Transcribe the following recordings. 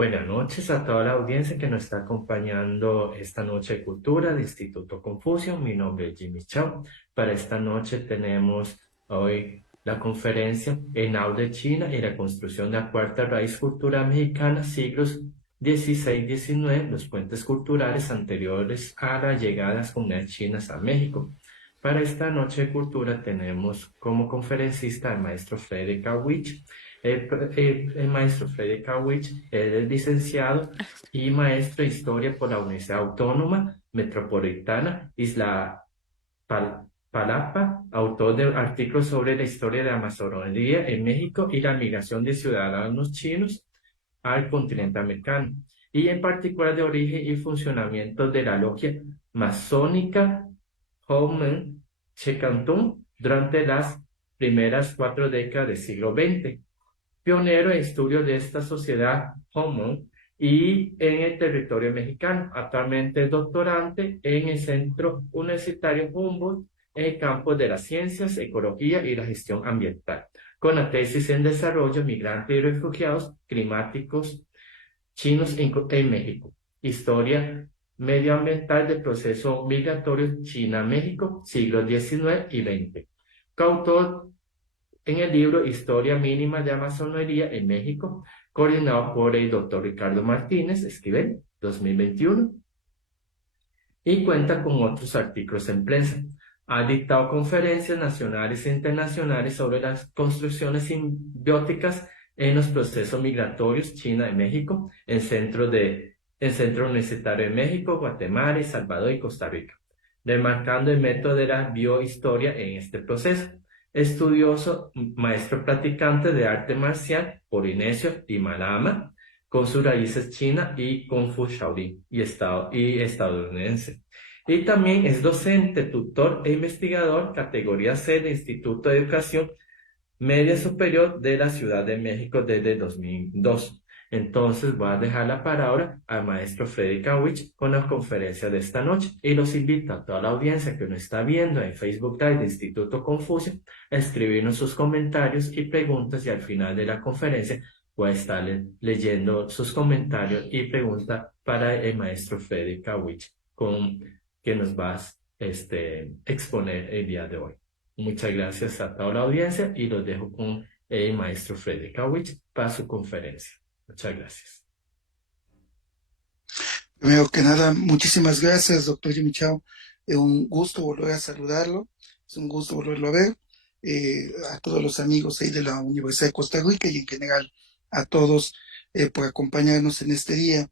Buenas noches a toda la audiencia que nos está acompañando esta noche de cultura de Instituto Confucio. Mi nombre es Jimmy Chao. Para esta noche tenemos hoy la conferencia Henao de China y la construcción de la cuarta raíz cultural mexicana, siglos XVI-XIX, los puentes culturales anteriores a la llegada de las comunidades chinas a México. Para esta noche de cultura tenemos como conferencista al maestro Frederick Awich. El maestro Frederick Awich es licenciado y maestro de Historia por la Universidad Autónoma Metropolitana Isla Palapa, autor de artículos sobre la historia de la masonería en México y la migración de ciudadanos chinos al continente americano, y en particular de origen y funcionamiento de la logia masónica Homen Checantún durante las primeras 4 décadas del siglo XX. Pionero en estudio de esta sociedad Homo y en el territorio mexicano. Actualmente es doctorante en el Centro Universitario Humboldt en el campo de las ciencias, ecología y la gestión ambiental, con la tesis en desarrollo migrantes y refugiados climáticos chinos en México. Historia medioambiental del proceso migratorio China-México, siglos XIX y XX. Coautor en el libro Historia Mínima de Amazonería en México, coordinado por el doctor Ricardo Martínez Esquivel, 2021, y cuenta con otros artículos en prensa. Ha dictado conferencias nacionales e internacionales sobre las construcciones simbióticas en los procesos migratorios China y México, en Centro Universitario de México, Guatemala, El Salvador y Costa Rica, remarcando el método de la biohistoria en este proceso. Estudioso, maestro practicante de arte marcial polinesio y malama, con sus raíces china y Kung Fu Shaolin y estadounidense. Y también es docente, tutor e investigador categoría C de Instituto de Educación Media Superior de la Ciudad de México desde 2002. Entonces voy a dejar la palabra al maestro Frederick Awich con la conferencia de esta noche, y los invito a toda la audiencia que nos está viendo en Facebook Live de Instituto Confucio a escribirnos sus comentarios y preguntas, y al final de la conferencia voy a estar leyendo sus comentarios y preguntas para el maestro Frederick Awich que nos va a exponer el día de hoy. Muchas gracias a toda la audiencia y los dejo con el maestro Frederick Awich para su conferencia. Muchas gracias. Primero que nada, muchísimas gracias, doctor Jimmy Chao. Es un gusto volver a saludarlo, es un gusto volverlo a ver. A todos los amigos ahí de la Universidad de Costa Rica y en general a todos por acompañarnos en este día.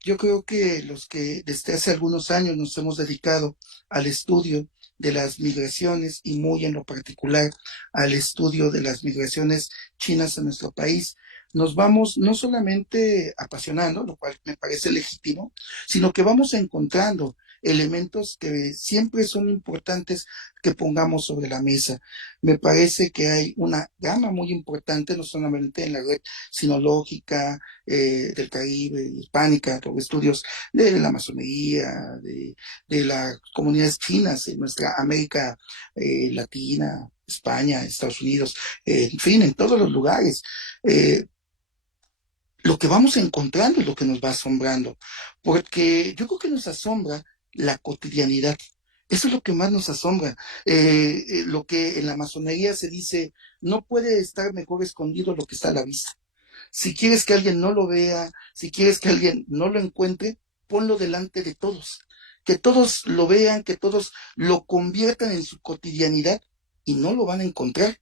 Yo creo que los que desde hace algunos años nos hemos dedicado al estudio de las migraciones y muy en lo particular al estudio de las migraciones chinas a nuestro país, nos vamos no solamente apasionando, lo cual me parece legítimo, sino que vamos encontrando elementos que siempre son importantes que pongamos sobre la mesa. Me parece que hay una gama muy importante, no solamente en la red sinológica, del Caribe, hispánica, por estudios de la masonería, de las comunidades chinas en nuestra América Latina, España, Estados Unidos, en fin, en todos los lugares. Eh, lo que vamos encontrando es lo que nos va asombrando, porque yo creo que nos asombra la cotidianidad. Eso es lo que más nos asombra. Lo que en la masonería se dice, no puede estar mejor escondido lo que está a la vista. Si quieres que alguien no lo vea, si quieres que alguien no lo encuentre, ponlo delante de todos. Que todos lo vean, que todos lo conviertan en su cotidianidad y no lo van a encontrar,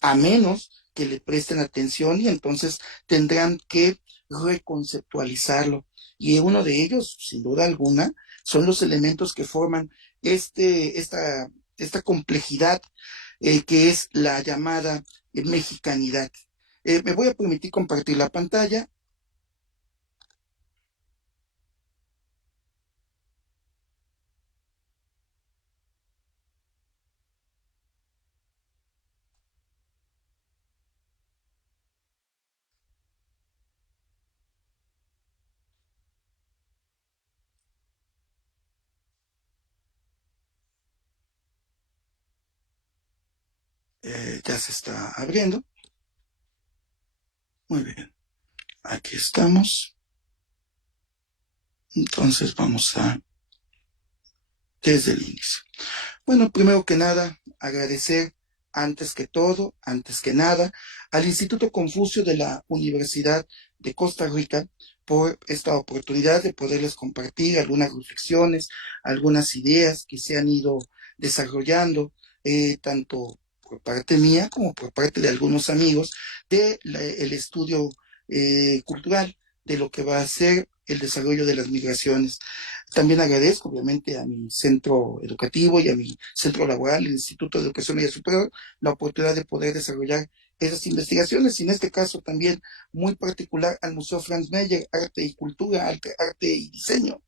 a menos que le presten atención y entonces tendrán que reconceptualizarlo. Y uno de ellos, sin duda alguna, son los elementos que forman esta complejidad que es la llamada mexicanidad. Me voy a permitir compartir la pantalla. Ya se está abriendo. Muy bien. Aquí estamos. Entonces vamos a, desde el inicio. Bueno, primero que nada, agradecer antes que nada, al Instituto Confucio de la Universidad de Costa Rica por esta oportunidad de poderles compartir algunas reflexiones, algunas ideas que se han ido desarrollando, tanto por parte mía como por parte de algunos amigos, el estudio cultural de lo que va a ser el desarrollo de las migraciones. También agradezco, obviamente, a mi centro educativo y a mi centro laboral, el Instituto de Educación Media Superior, la oportunidad de poder desarrollar esas investigaciones y en este caso también muy particular al Museo Franz Mayer, Arte y Cultura, Arte y Diseño,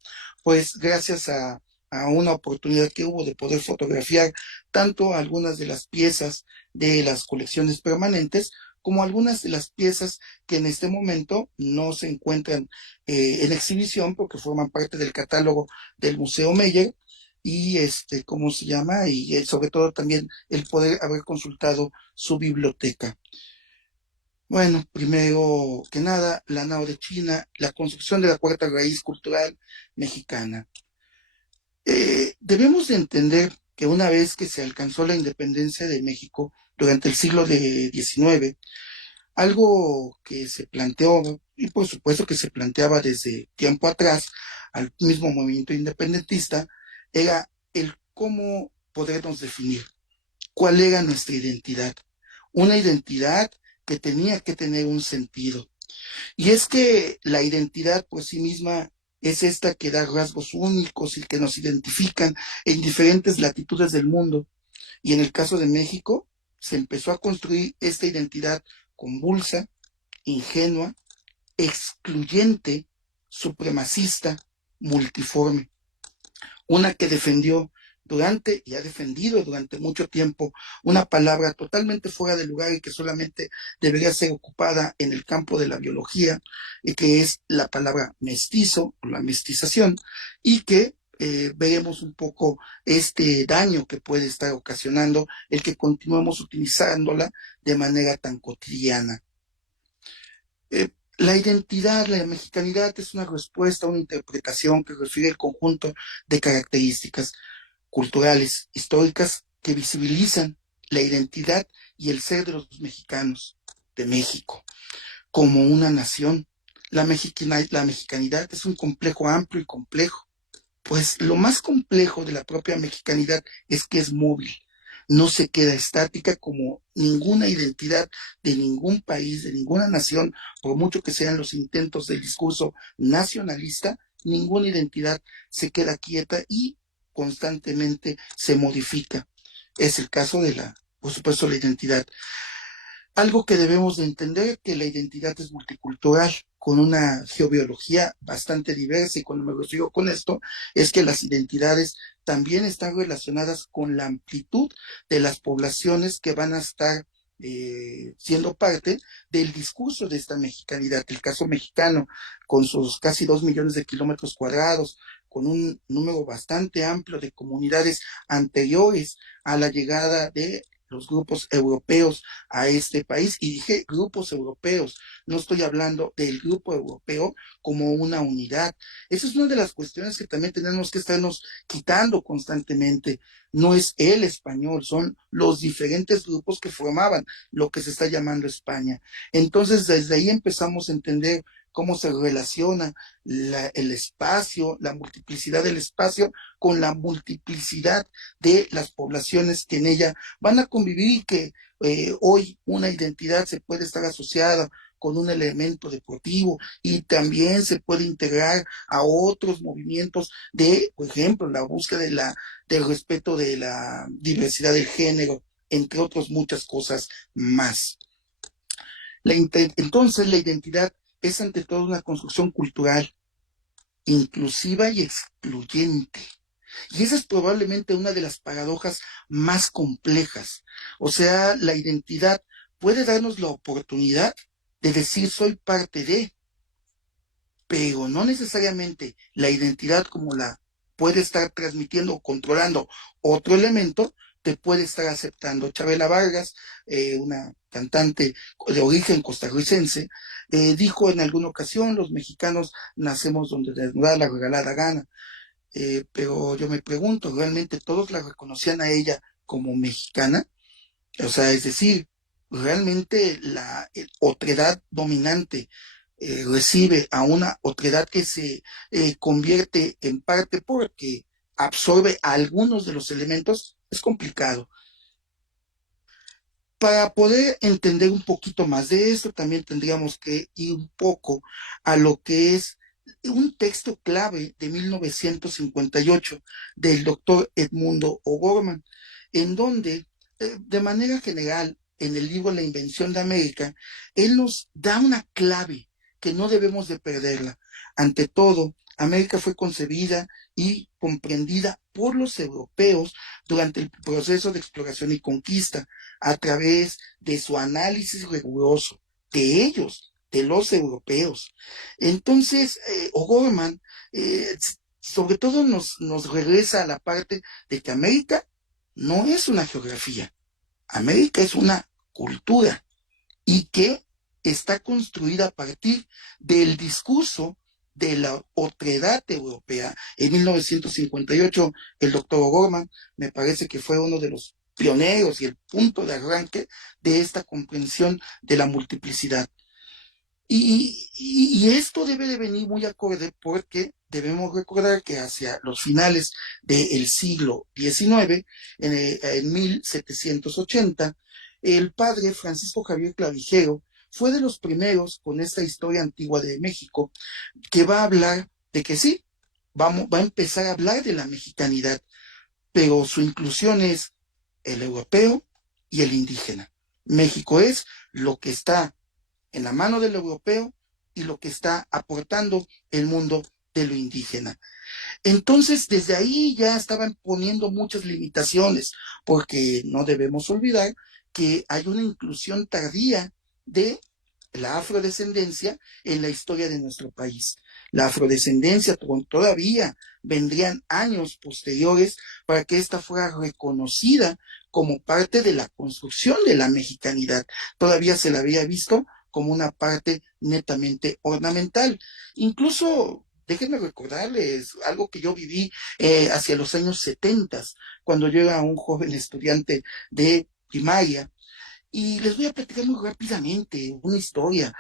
pues gracias a una oportunidad que hubo de poder fotografiar tanto algunas de las piezas de las colecciones permanentes como algunas de las piezas que en este momento no se encuentran en exhibición porque forman parte del catálogo del Museo Meyer y ¿cómo se llama? Y sobre todo también el poder haber consultado su biblioteca. Bueno, primero que nada, la NAO de China, la construcción de la cuarta raíz cultural mexicana. Debemos de entender que una vez que se alcanzó la independencia de México durante el siglo XIX, algo que se planteó, y por supuesto que se planteaba desde tiempo atrás al mismo movimiento independentista, era el cómo podernos definir, cuál era nuestra identidad. Una identidad que tenía que tener un sentido. Y es que la identidad por sí misma es esta que da rasgos únicos y que nos identifican en diferentes latitudes del mundo. Y en el caso de México, se empezó a construir esta identidad convulsa, ingenua, excluyente, supremacista, multiforme. Una que defendió durante y ha defendido durante mucho tiempo una palabra totalmente fuera de lugar y que solamente debería ser ocupada en el campo de la biología, y que es la palabra mestizo o la mestización, y que veremos un poco este daño que puede estar ocasionando el que continuemos utilizándola de manera tan cotidiana. La identidad, la mexicanidad es una respuesta, una interpretación que refiere el conjunto de características culturales, históricas que visibilizan la identidad y el ser de los mexicanos, de México, como una nación. La mexicanidad es un complejo amplio y complejo, pues lo más complejo de la propia mexicanidad es que es móvil, no se queda estática como ninguna identidad de ningún país, de ninguna nación, por mucho que sean los intentos del discurso nacionalista, ninguna identidad se queda quieta y constantemente se modifica. Es el caso de por supuesto, la identidad. Algo que debemos de entender que la identidad es multicultural, con una geobiología bastante diversa, y cuando me refiero con esto, es que las identidades también están relacionadas con la amplitud de las poblaciones que van a estar siendo parte del discurso de esta mexicanidad. El caso mexicano, con sus casi 2 millones de kilómetros cuadrados, con un número bastante amplio de comunidades anteriores a la llegada de los grupos europeos a este país, y dije grupos europeos, no estoy hablando del grupo europeo como una unidad. Esa es una de las cuestiones que también tenemos que estarnos quitando constantemente. No es el español, son los diferentes grupos que formaban lo que se está llamando España. Entonces, desde ahí empezamos a entender cómo se relaciona el espacio, la multiplicidad del espacio con la multiplicidad de las poblaciones que en ella van a convivir, y que hoy una identidad se puede estar asociada con un elemento deportivo y también se puede integrar a otros movimientos de, por ejemplo, la búsqueda del respeto de la diversidad del género, entre otras muchas cosas más. Entonces, la identidad es ante todo una construcción cultural, inclusiva y excluyente. Y esa es probablemente una de las paradojas más complejas. O sea, la identidad puede darnos la oportunidad de decir soy parte de, pero no necesariamente la identidad como la puede estar transmitiendo o controlando otro elemento, te puede estar aceptando. Chabela Vargas, una cantante de origen costarricense, dijo en alguna ocasión, los mexicanos nacemos donde nos da la regalada gana. Pero yo me pregunto, ¿realmente todos la reconocían a ella como mexicana? O sea, es decir, realmente la otredad dominante recibe a una otredad que se convierte en parte porque absorbe algunos de los elementos, es complicado. Para poder entender un poquito más de esto, también tendríamos que ir un poco a lo que es un texto clave de 1958 del doctor Edmundo O'Gorman, en donde, de manera general, en el libro La invención de América, él nos da una clave que no debemos de perderla. Ante todo, América fue concebida y comprendida por los europeos durante el proceso de exploración y conquista a través de su análisis riguroso de ellos, de los europeos. Entonces, O'Gorman, sobre todo nos regresa a la parte de que América no es una geografía, América es una cultura y que está construida a partir del discurso de la otredad europea. En 1958, el doctor O'Gorman me parece que fue uno de los pioneros y el punto de arranque de esta comprensión de la multiplicidad. Y esto debe de venir muy acorde porque debemos recordar que hacia los finales del siglo XIX, en 1780, el padre Francisco Javier Clavijero fue de los primeros con esta historia antigua de México que va a hablar de que sí, va a empezar a hablar de la mexicanidad, pero su inclusión es el europeo y el indígena. México es lo que está en la mano del europeo y lo que está aportando el mundo de lo indígena. Entonces, desde ahí ya estaban poniendo muchas limitaciones, porque no debemos olvidar que hay una inclusión tardía de la afrodescendencia en la historia de nuestro país. La afrodescendencia todavía vendrían años posteriores para que ésta fuera reconocida como parte de la construcción de la mexicanidad. Todavía se la había visto como una parte netamente ornamental. Incluso, déjenme recordarles algo que yo viví hacia los años 70, cuando yo era un joven estudiante de primaria. Y les voy a platicar muy rápidamente una historia.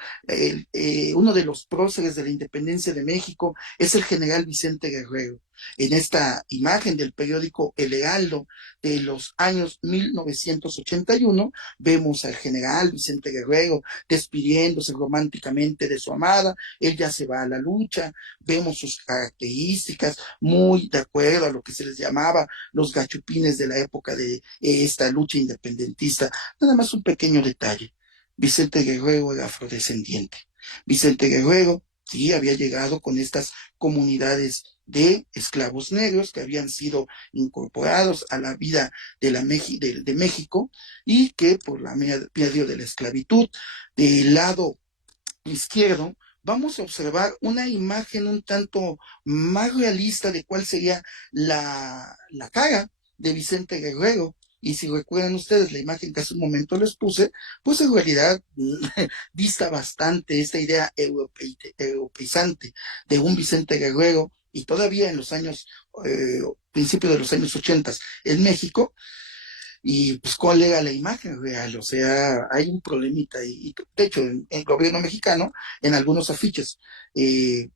Uno de los próceres de la independencia de México es el general Vicente Guerrero. En esta imagen del periódico El Heraldo de los años 1981, vemos al general Vicente Guerrero despidiéndose románticamente de su amada. Él ya se va a la lucha. Vemos sus características muy de acuerdo a lo que se les llamaba los gachupines de la época de esta lucha independentista. Nada más un pequeño detalle. Vicente Guerrero era afrodescendiente. Vicente Guerrero sí había llegado con estas comunidades de esclavos negros que habían sido incorporados a la vida de México y que por la medio de la esclavitud del lado izquierdo vamos a observar una imagen un tanto más realista de cuál sería la cara de Vicente Guerrero. Y si recuerdan ustedes la imagen que hace un momento les puse, pues en realidad dista bastante esta idea europeizante de un Vicente Guerrero y todavía en los años, principios de los años 80 en México, y pues cuál era la imagen real, o sea, hay un problemita y de hecho en el gobierno mexicano, en algunos afiches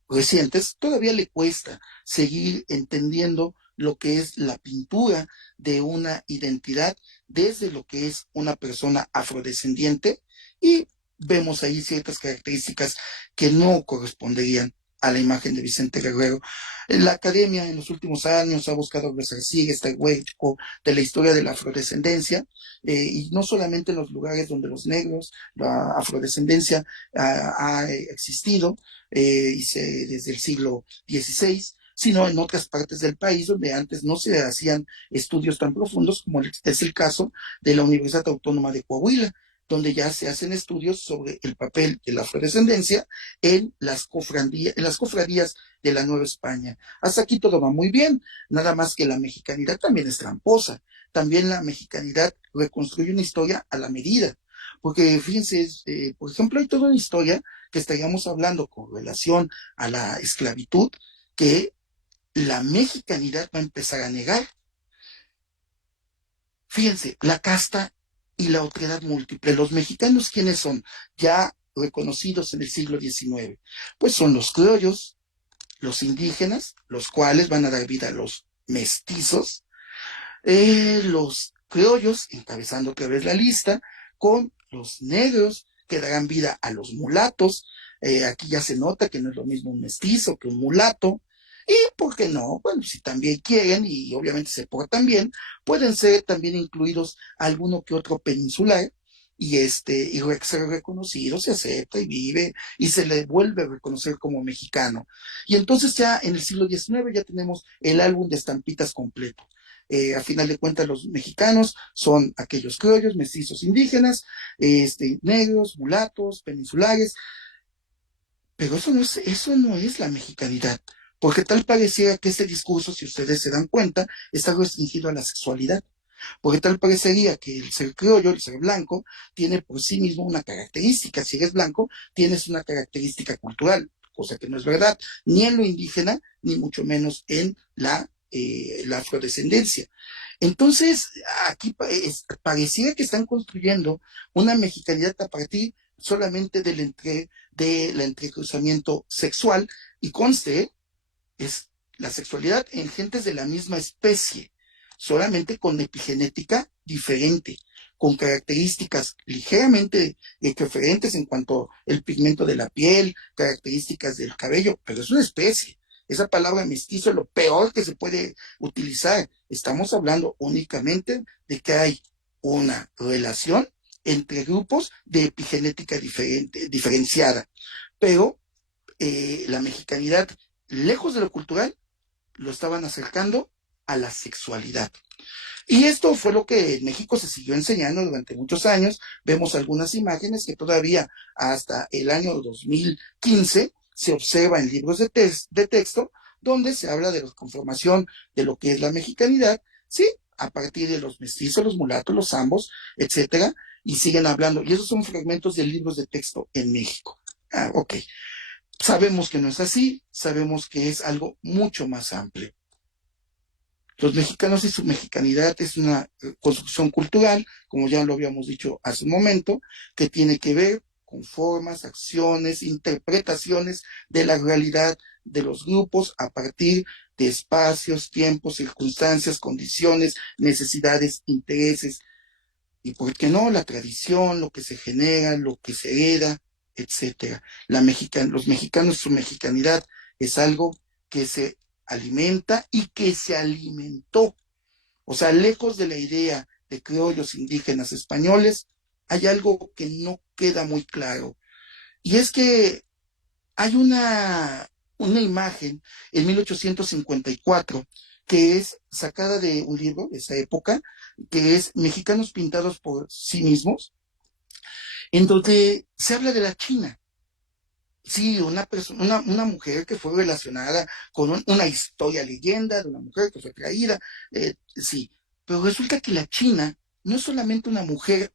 recientes, todavía le cuesta seguir entendiendo lo que es la pintura de una identidad desde lo que es una persona afrodescendiente y vemos ahí ciertas características que no corresponderían a la imagen de Vicente Guerrero. La academia en los últimos años ha buscado resarcir este hueco de la historia de la afrodescendencia, y no solamente en los lugares donde los negros, la afrodescendencia ha existido desde el siglo XVI, sino en otras partes del país donde antes no se hacían estudios tan profundos como es el caso de la Universidad Autónoma de Coahuila, donde ya se hacen estudios sobre el papel de la afrodescendencia en las cofradías de la Nueva España. Hasta aquí todo va muy bien, nada más que la mexicanidad también es tramposa. también la mexicanidad reconstruye una historia a la medida. Porque fíjense, por ejemplo, hay toda una historia que estaríamos hablando con relación a la esclavitud que la mexicanidad va a empezar a negar. Fíjense, la casta y la otredad múltiple. Los mexicanos, ¿quiénes son? Ya reconocidos en el siglo XIX. Pues son los criollos, los indígenas, los cuales van a dar vida a los mestizos, los criollos, encabezando otra vez la lista, con los negros, que darán vida a los mulatos. Aquí ya se nota que no es lo mismo un mestizo que un mulato. Y, ¿por qué no? Bueno, si también quieren y obviamente se portan bien, pueden ser también incluidos alguno que otro peninsular y ser reconocido, se acepta y vive y se le vuelve a reconocer como mexicano. Y entonces ya en el siglo XIX ya tenemos el álbum de estampitas completo. A final de cuentas, los mexicanos son aquellos criollos, mestizos indígenas, negros, mulatos, peninsulares, pero eso no es la mexicanidad, porque tal pareciera que este discurso, si ustedes se dan cuenta, está restringido a la sexualidad, porque tal parecería que el ser criollo, el ser blanco, tiene por sí mismo una característica. Si eres blanco, tienes una característica cultural, cosa que no es verdad, ni en lo indígena, ni mucho menos en la afrodescendencia. Entonces, aquí pareciera que están construyendo una mexicanidad a partir solamente del entrecruzamiento sexual, y conste, es la sexualidad en gentes de la misma especie, solamente con epigenética diferente, con características ligeramente diferentes en cuanto al pigmento de la piel, características del cabello, pero es una especie. Esa palabra mestizo es lo peor que se puede utilizar. Estamos hablando únicamente de que hay una relación entre grupos de epigenética diferenciada, pero la mexicanidad, lejos de lo cultural, lo estaban acercando a la sexualidad. Y esto fue lo que en México se siguió enseñando durante muchos años. Vemos algunas imágenes que todavía hasta el año 2015 se observa en libros de texto, donde se habla de la conformación de lo que es la mexicanidad, sí, a partir de los mestizos, los mulatos, los zambos, etcétera, y siguen hablando. Y esos son fragmentos de libros de texto en México. Ok. Sabemos que no es así, sabemos que es algo mucho más amplio. Los mexicanos y su mexicanidad es una construcción cultural, como ya lo habíamos dicho hace un momento, que tiene que ver con formas, acciones, interpretaciones de la realidad de los grupos a partir de espacios, tiempos, circunstancias, condiciones, necesidades, intereses y, ¿por qué no?, la tradición, lo que se genera, lo que se hereda, etcétera. Los mexicanos, su mexicanidad es algo que se alimenta y que se alimentó. O sea, lejos de la idea de criollos indígenas españoles, hay algo que no queda muy claro. Y es que hay una imagen en 1854 que es sacada de un libro de esa época, que es Mexicanos pintados por sí mismos, en donde se habla de la China. Sí, una mujer que fue relacionada con una historia leyenda de una mujer que fue traída, sí, pero resulta que la China no es solamente una mujer,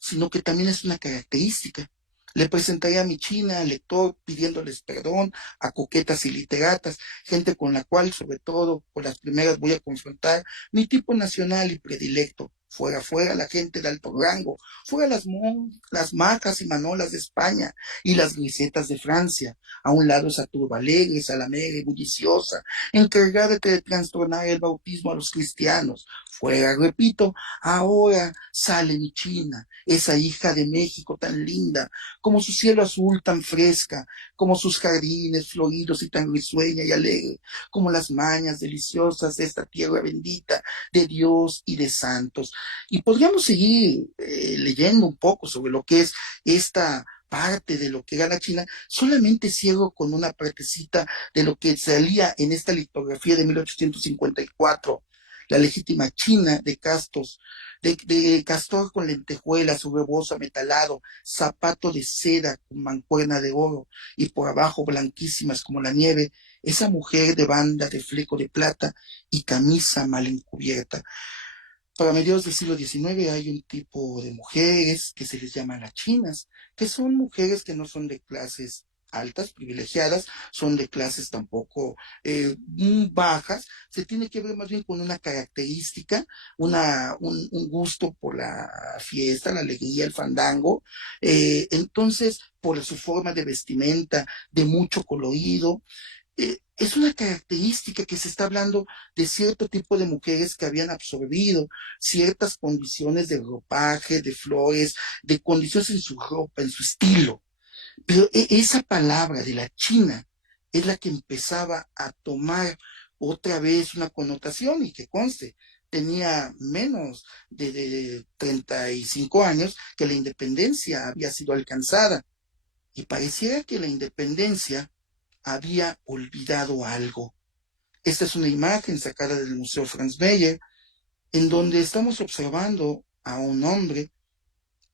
sino que también es una característica. Le presentaré a mi China, al lector, pidiéndoles perdón, a coquetas y literatas, gente con la cual, sobre todo, por las primeras voy a confrontar mi tipo nacional y predilecto. Fuera la gente de alto rango, fuera las macas y manolas de España y las grisetas de Francia. A un lado esa turba alegre, salamera y bulliciosa, encargada de trastornar el bautismo a los cristianos. Fuera, repito, ahora sale mi China, esa hija de México tan linda, como su cielo azul tan fresca, como sus jardines floridos y tan risueña y alegre, como las mañas deliciosas de esta tierra bendita de Dios y de santos. Y podríamos seguir leyendo un poco sobre lo que es esta parte de lo que era la China. Solamente cierro con una partecita de lo que salía en esta litografía de 1854, la legítima China de Castos, de castor con lentejuelas, su rebozo ametalado, zapato de seda con mancuerna de oro, y por abajo blanquísimas como la nieve, esa mujer de banda de fleco de plata y camisa mal encubierta. Para mediados del siglo XIX hay un tipo de mujeres que se les llama las chinas, que son mujeres que no son de clases altas, privilegiadas, son de clases tampoco bajas, se tiene que ver más bien con una característica, un gusto por la fiesta, la alegría, el fandango, entonces por su forma de vestimenta, de mucho colorido, es una característica que se está hablando de cierto tipo de mujeres que habían absorbido ciertas condiciones de ropaje, de flores, de condiciones en su ropa, en su estilo. Pero esa palabra de la China es la que empezaba a tomar otra vez una connotación y que conste, tenía menos de 35 años que la independencia había sido alcanzada y pareciera que la independencia había olvidado algo. Esta es una imagen sacada del Museo Franz Mayer, en donde estamos observando a un hombre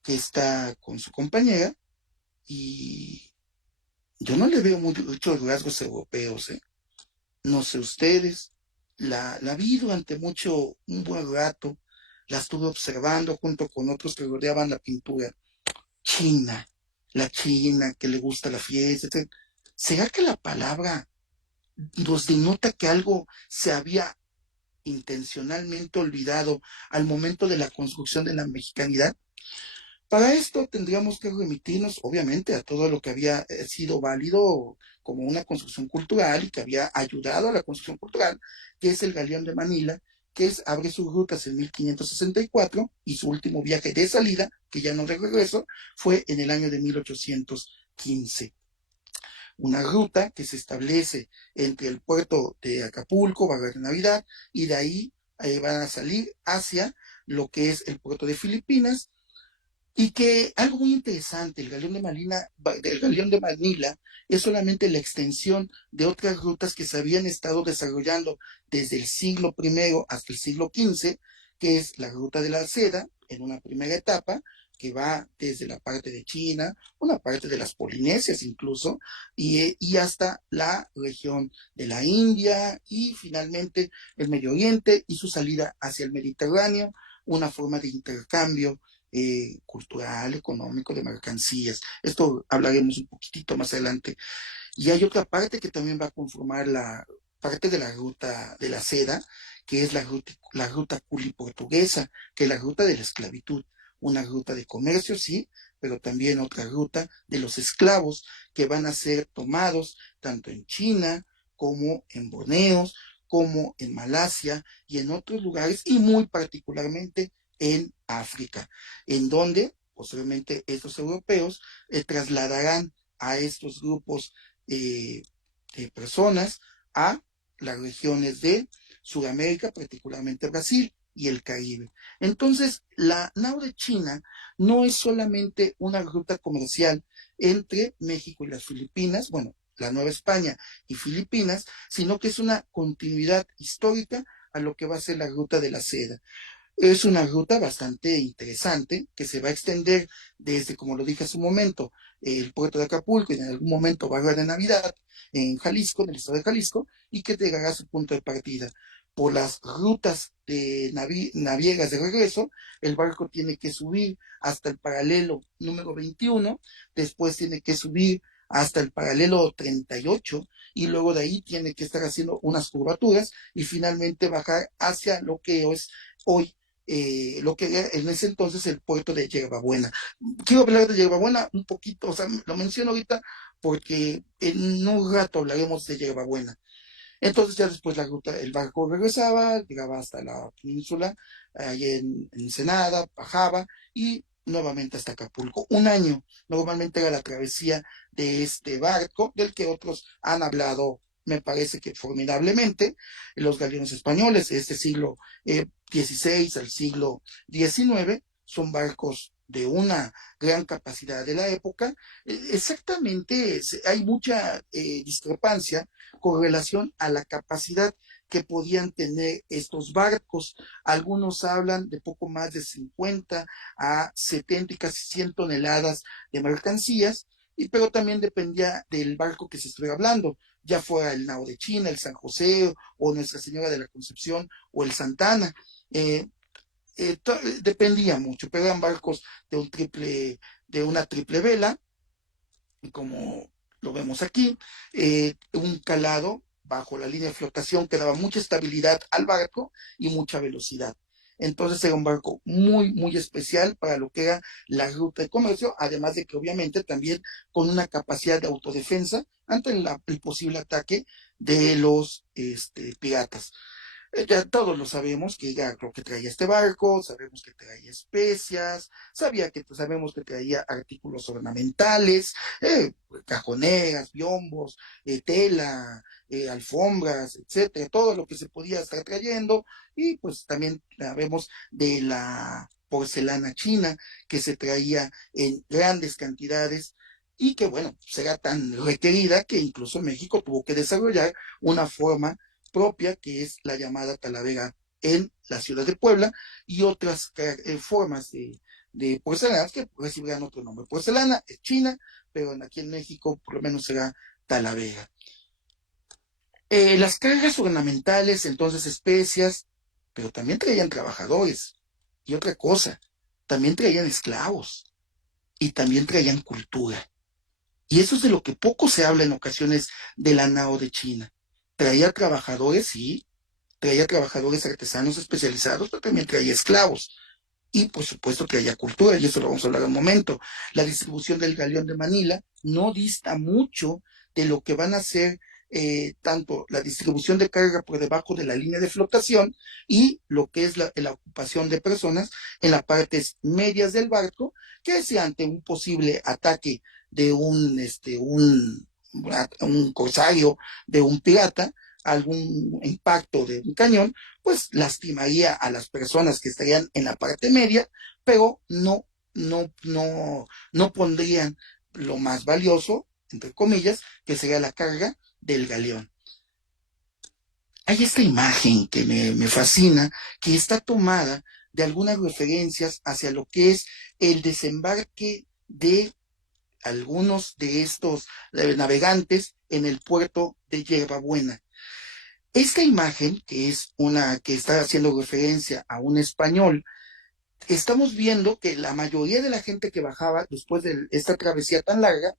que está con su compañera y yo no le veo muchos rasgos europeos, ¿eh? No sé ustedes, la vi durante un buen rato, la estuve observando junto con otros que rodeaban la pintura. China, la China que le gusta la fiesta, etc. ¿Será que la palabra nos denota que algo se había intencionalmente olvidado al momento de la construcción de la mexicanidad? Para esto tendríamos que remitirnos, obviamente, a todo lo que había sido válido como una construcción cultural y que había ayudado a la construcción cultural, que es el Galeón de Manila, abre sus rutas en 1564 y su último viaje de salida, que ya no de regreso, fue en el año de 1815. Una ruta que se establece entre el puerto de Acapulco, Barra de Navidad, y de ahí van a salir hacia lo que es el puerto de Filipinas, y que algo muy interesante, el Galeón de Manila es solamente la extensión de otras rutas que se habían estado desarrollando desde el siglo I hasta el siglo XV, que es la ruta de la seda, en una primera etapa, que va desde la parte de China, una parte de las Polinesias incluso, y hasta la región de la India y finalmente el Medio Oriente y su salida hacia el Mediterráneo, una forma de intercambio cultural, económico, de mercancías. Esto hablaremos un poquitito más adelante. Y hay otra parte que también va a conformar la parte de la ruta de la seda, que es la ruta culi-portuguesa, que es la ruta de la esclavitud. Una ruta de comercio, sí, pero también otra ruta de los esclavos que van a ser tomados tanto en China como en Borneo, como en Malasia y en otros lugares, y muy particularmente en África, en donde posiblemente estos europeos trasladarán a estos grupos eh, de personas a las regiones de Sudamérica, particularmente Brasil y el Caribe. Entonces, la nao de China no es solamente una ruta comercial entre México y las Filipinas, bueno, la Nueva España y Filipinas, sino que es una continuidad histórica a lo que va a ser la ruta de la seda. Es una ruta bastante interesante que se va a extender desde, como lo dije hace un momento, el puerto de Acapulco y en algún momento Barra de Navidad en Jalisco, en el estado de Jalisco, y que llegará a su punto de partida. Por las rutas naviegas de regreso, el barco tiene que subir hasta el paralelo número 21, después tiene que subir hasta el paralelo 38 y luego de ahí tiene que estar haciendo unas curvaturas y finalmente bajar hacia lo que es hoy lo que era en ese entonces el puerto de Yerbabuena. Quiero hablar de Yerbabuena un poquito, o sea, lo menciono ahorita porque en un rato hablaremos de Yerbabuena. Entonces ya después el barco regresaba, llegaba hasta la península, ahí en Ensenada, bajaba y nuevamente hasta Acapulco. Un año normalmente era la travesía de este barco, del que otros han hablado, me parece que formidablemente, los galeones españoles de este siglo XVI al siglo XIX, son barcos de una gran capacidad de la época. Exactamente, hay mucha discrepancia con relación a la capacidad que podían tener estos barcos. Algunos hablan de poco más de 50 a 70 y casi 100 toneladas de mercancías, pero también dependía del barco que se estuviera hablando, ya fuera el Nao de China, el San José o Nuestra Señora de la Concepción o el Santana. Eh, Dependía mucho, pero eran barcos de una triple vela, como lo vemos aquí, un calado bajo la línea de flotación que daba mucha estabilidad al barco y mucha velocidad. Entonces era un barco muy, muy especial para lo que era la ruta de comercio, además de que obviamente también con una capacidad de autodefensa ante el posible ataque de los piratas. Ya todos lo sabemos que ya lo que traía este barco, sabemos que traía especias, sabemos que traía artículos ornamentales, cajoneras, biombos, tela, alfombras, etcétera, todo lo que se podía estar trayendo, y pues también sabemos de la porcelana china que se traía en grandes cantidades y que bueno, será tan requerida que incluso México tuvo que desarrollar una forma propia, que es la llamada talavera en la ciudad de Puebla, y otras formas de porcelana que recibirán otro nombre. Porcelana es China, pero aquí en México por lo menos será talavera. Las cargas ornamentales, entonces especias, pero también traían trabajadores. Y otra cosa, también traían esclavos y también traían cultura. Y eso es de lo que poco se habla en ocasiones de la nao de China. Traía trabajadores, sí, traía trabajadores artesanos especializados, pero también traía esclavos. Y por supuesto traía cultura, y eso lo vamos a hablar en un momento. La distribución del galeón de Manila no dista mucho de lo que van a ser tanto la distribución de carga por debajo de la línea de flotación y lo que es la ocupación de personas en las partes medias del barco, que si ante un posible ataque de un corsario, de un pirata, algún impacto de un cañón, pues lastimaría a las personas que estarían en la parte media, pero no pondrían lo más valioso, entre comillas, que sería la carga del galeón. Hay esta imagen que me fascina, que está tomada de algunas referencias hacia lo que es el desembarque de algunos de estos navegantes en el puerto de Yerbabuena. Esta imagen, que es una que está haciendo referencia a un español, estamos viendo que la mayoría de la gente que bajaba después de esta travesía tan larga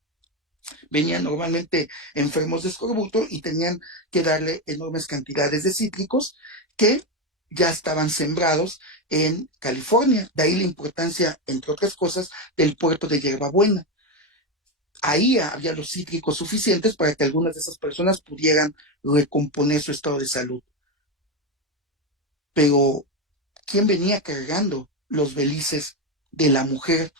venían normalmente enfermos de escorbuto y tenían que darle enormes cantidades de cítricos que ya estaban sembrados en California. De ahí la importancia, entre otras cosas, del puerto de Yerbabuena. Ahí había los cítricos suficientes para que algunas de esas personas pudieran recomponer su estado de salud. Pero ¿quién venía cargando los belices de la mujer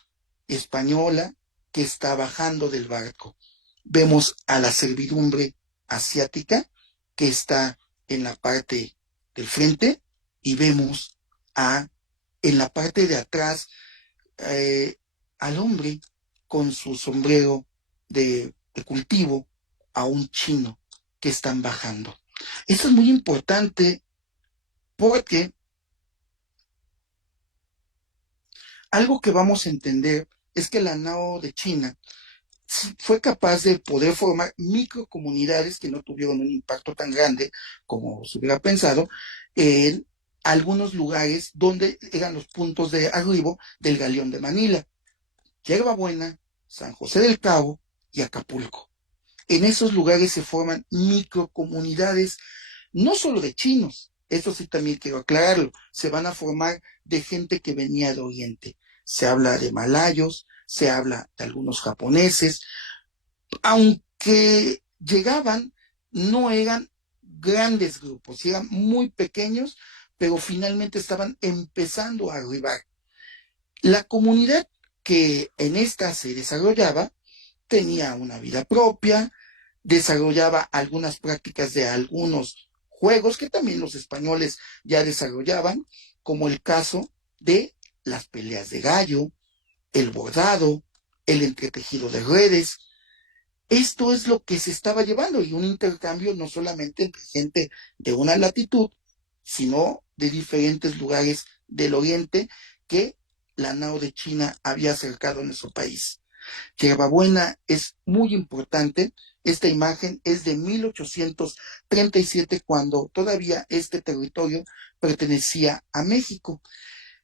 española que está bajando del barco? Vemos a la servidumbre asiática que está en la parte del frente y vemos en la parte de atrás eh, al hombre con su sombrero de cultivo, a un chino que están bajando. Esto es muy importante porque algo que vamos a entender es que la nao de China fue capaz de poder formar microcomunidades que no tuvieron un impacto tan grande como se hubiera pensado en algunos lugares donde eran los puntos de arribo del galeón de Manila: Yerbabuena, San José del Cabo y Acapulco. En esos lugares se forman microcomunidades, no solo de chinos, eso sí también quiero aclararlo, se van a formar de gente que venía de Oriente. Se habla de malayos, se habla de algunos japoneses, aunque llegaban, no eran grandes grupos, eran muy pequeños, pero finalmente estaban empezando a arribar. La comunidad que en esta se desarrollaba tenía una vida propia, desarrollaba algunas prácticas de algunos juegos que también los españoles ya desarrollaban, como el caso de las peleas de gallo, el bordado, el entretejido de redes. Esto es lo que se estaba llevando, y un intercambio no solamente entre gente de una latitud, sino de diferentes lugares del oriente que la nao de China había acercado a nuestro país. Yerbabuena es muy importante. Esta imagen es de 1837, cuando todavía este territorio pertenecía a México.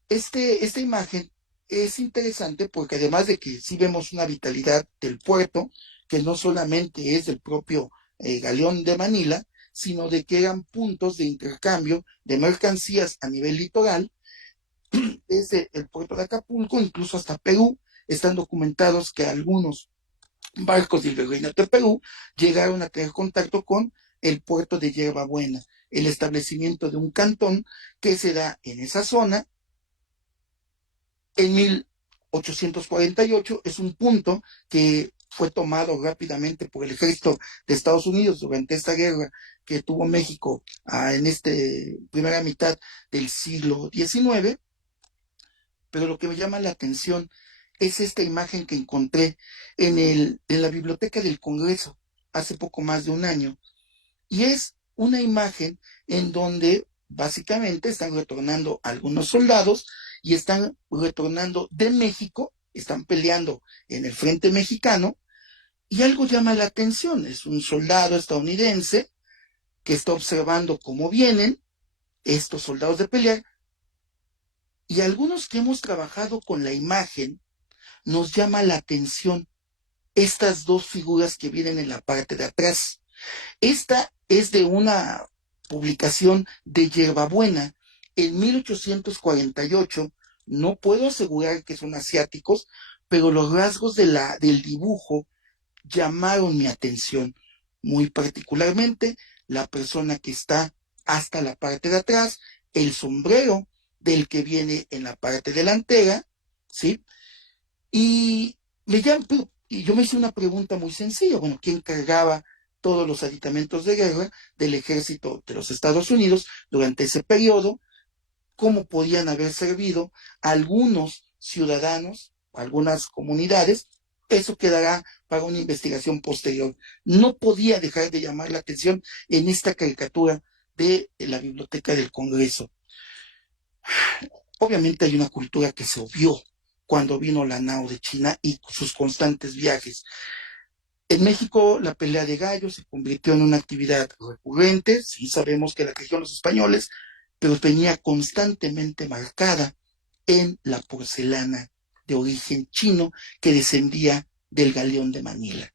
Esta imagen es interesante porque además de que sí vemos una vitalidad del puerto, que no solamente es del propio Galeón de Manila, sino de que eran puntos de intercambio de mercancías a nivel litoral, desde el puerto de Acapulco, incluso hasta Perú. Están documentados que algunos barcos del Virreinato de Perú llegaron a tener contacto con el puerto de Yerbabuena, el establecimiento de un cantón que se da en esa zona en 1848. Es un punto que fue tomado rápidamente por el ejército de Estados Unidos durante esta guerra que tuvo México en esta primera mitad del siglo XIX. Pero lo que me llama la atención es esta imagen que encontré en la biblioteca del Congreso hace poco más de un año, y es una imagen en donde básicamente están retornando algunos soldados y están retornando de México, están peleando en el frente mexicano, y algo llama la atención. Es un soldado estadounidense que está observando cómo vienen estos soldados de pelear, y algunos que hemos trabajado con la imagen nos llama la atención estas dos figuras que vienen en la parte de atrás. Esta es de una publicación de Yerbabuena en 1848. No puedo asegurar que son asiáticos, pero los rasgos del dibujo llamaron mi atención, muy particularmente la persona que está hasta la parte de atrás, el sombrero del que viene en la parte delantera, ¿sí? Y yo me hice una pregunta muy sencilla. Bueno, ¿quién cargaba todos los aditamentos de guerra del ejército de los Estados Unidos durante ese periodo? ¿Cómo podían haber servido a algunos ciudadanos, algunas comunidades? Eso quedará para una investigación posterior. No podía dejar de llamar la atención en esta caricatura de la Biblioteca del Congreso. Obviamente hay una cultura que se obvió cuando vino la nao de China y sus constantes viajes. En México, la pelea de gallos se convirtió en una actividad recurrente. Sí sabemos que la trajeron los españoles, pero venía constantemente marcada en la porcelana de origen chino que descendía del Galeón de Manila.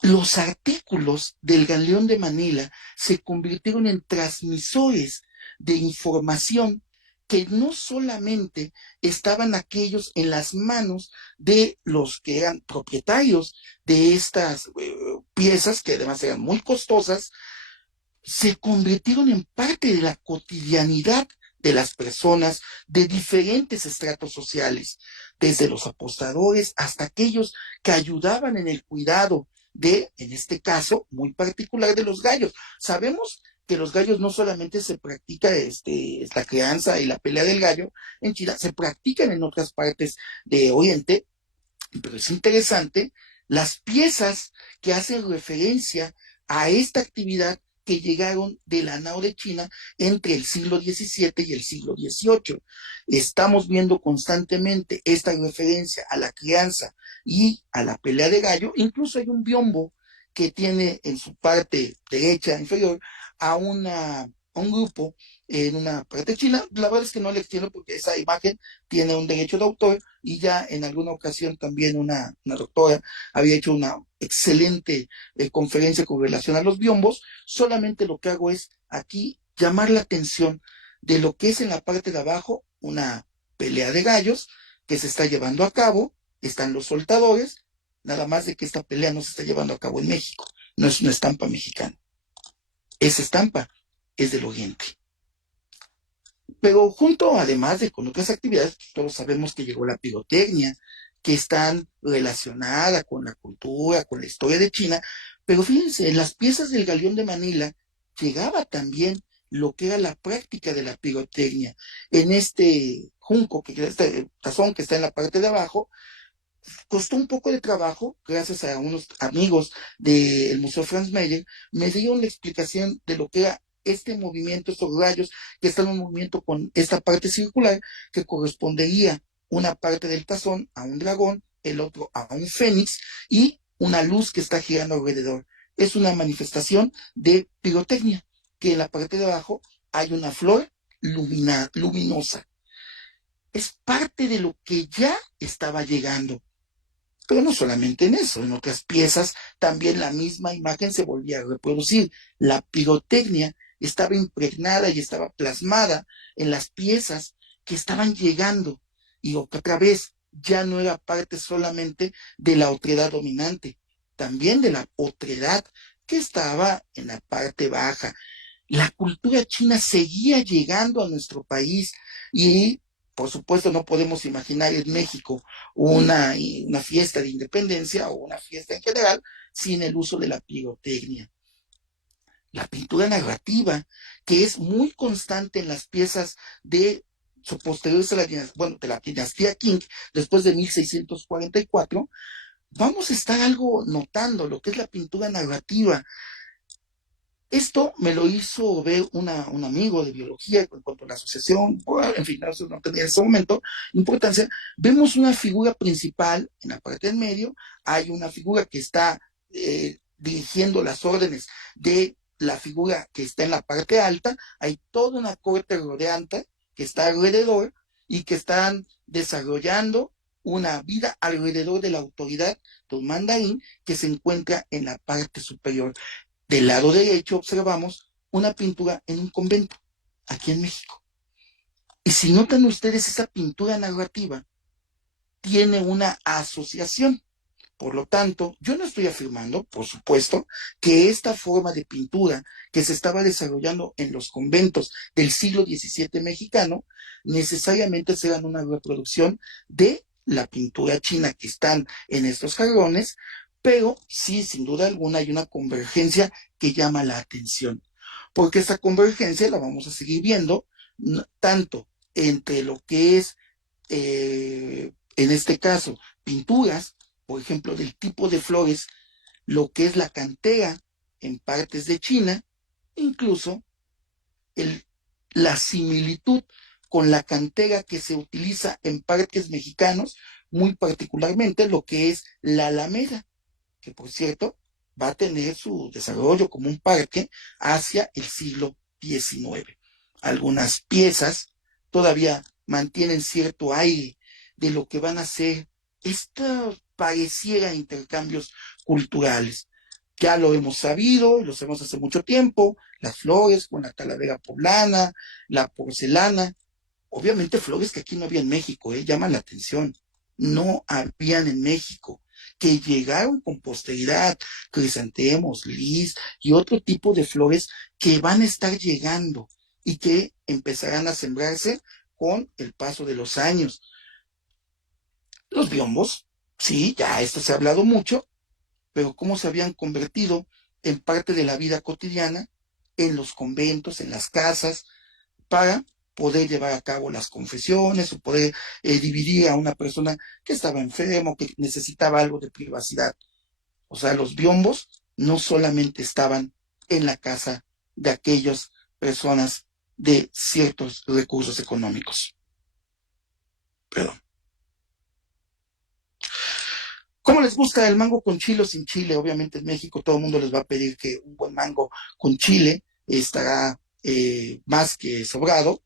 Los artículos del Galeón de Manila se convirtieron en transmisores de información que no solamente estaban aquellos en las manos de los que eran propietarios de estas piezas, que además eran muy costosas, se convirtieron en parte de la cotidianidad de las personas de diferentes estratos sociales, desde los apostadores hasta aquellos que ayudaban en el cuidado en este caso, muy particular, de los gallos. Sabemos que los gallos no solamente se practica la crianza y la pelea del gallo en China, se practican en otras partes de Oriente, pero es interesante las piezas que hacen referencia a esta actividad que llegaron de la nao de China entre el siglo XVII y el siglo XVIII. Estamos viendo constantemente esta referencia a la crianza y a la pelea de gallo. Incluso hay un biombo que tiene en su parte derecha inferior a un grupo en una parte china. La verdad es que no le extiendo porque esa imagen tiene un derecho de autor, y ya en alguna ocasión también una doctora había hecho una excelente conferencia con relación a los biombos. Solamente lo que hago es aquí llamar la atención de lo que es en la parte de abajo una pelea de gallos que se está llevando a cabo. Están los soltadores, nada más de que esta pelea no se está llevando a cabo en México, no es una estampa mexicana. Esa estampa es del Oriente. Pero junto, además de con otras actividades, pues todos sabemos que llegó la pirotecnia, que están relacionadas con la cultura, con la historia de China. Pero fíjense, en las piezas del Galeón de Manila llegaba también lo que era la práctica de la pirotecnia. En este junco, este tazón que está en la parte de abajo, costó un poco de trabajo, gracias a unos amigos del Museo Franz Mayer, me dieron la explicación de lo que era este movimiento, estos rayos que están en movimiento con esta parte circular, que correspondería una parte del tazón a un dragón el otro a un fénix y una luz que está girando alrededor. Es una manifestación de pirotecnia, que en la parte de abajo hay una flor luminosa. Es parte de lo que ya estaba llegando. Pero no solamente en eso, en otras piezas también la misma imagen se volvía a reproducir. La pirotecnia estaba impregnada y estaba plasmada en las piezas que estaban llegando. Y otra vez, ya no era parte solamente de la otredad dominante, también de la otredad que estaba en la parte baja. La cultura china seguía llegando a nuestro país y, por supuesto, no podemos imaginar en México una fiesta de independencia o una fiesta en general sin el uso de la pirotecnia. La pintura narrativa, que es muy constante en las piezas de posteriores a de la dinastía Qing, después de 1644, vamos a estar algo notando lo que es la pintura narrativa. Esto me lo hizo ver un amigo de biología en cuanto a la asociación, en fin, eso no tenía en ese momento importancia. Vemos una figura principal en la parte del medio, hay una figura que está dirigiendo las órdenes de la figura que está en la parte alta, hay toda una corte rodeante que está alrededor y que están desarrollando una vida alrededor de la autoridad de un mandarín que se encuentra en la parte superior. Del lado derecho observamos una pintura en un convento, aquí en México. Y si notan ustedes, esa pintura narrativa tiene una asociación. Por lo tanto, yo no estoy afirmando, por supuesto, que esta forma de pintura que se estaba desarrollando en los conventos del siglo XVII mexicano necesariamente será una reproducción de la pintura china que están en estos jarrones, pero sí, sin duda alguna, hay una convergencia que llama la atención, porque esa convergencia la vamos a seguir viendo tanto entre lo que es, en este caso, pinturas, por ejemplo, del tipo de flores, lo que es la cantera en partes de China, incluso el, la similitud con la cantera que se utiliza en parques mexicanos, muy particularmente lo que es la Alameda, que por cierto va a tener su desarrollo como un parque hacia el siglo XIX. Algunas piezas todavía mantienen cierto aire de lo que van a ser estos pareciera intercambios culturales. Ya lo hemos sabido, lo sabemos hace mucho tiempo, las flores con la talavera poblana, la porcelana, obviamente flores que aquí no había en México, llaman la atención, no habían en México, que llegaron con posteridad, crisantemos, lis y otro tipo de flores que van a estar llegando y que empezarán a sembrarse con el paso de los años. Los biombos, sí, ya esto se ha hablado mucho, pero cómo se habían convertido en parte de la vida cotidiana en los conventos, en las casas, para poder llevar a cabo las confesiones o poder dividir a una persona que estaba enfermo, que necesitaba algo de privacidad. O sea, los biombos no solamente estaban en la casa de aquellas personas de ciertos recursos económicos. Perdón. ¿Cómo les gusta el mango con chile o sin chile? Obviamente en México todo el mundo les va a pedir que un buen mango con chile estará más que sobrado.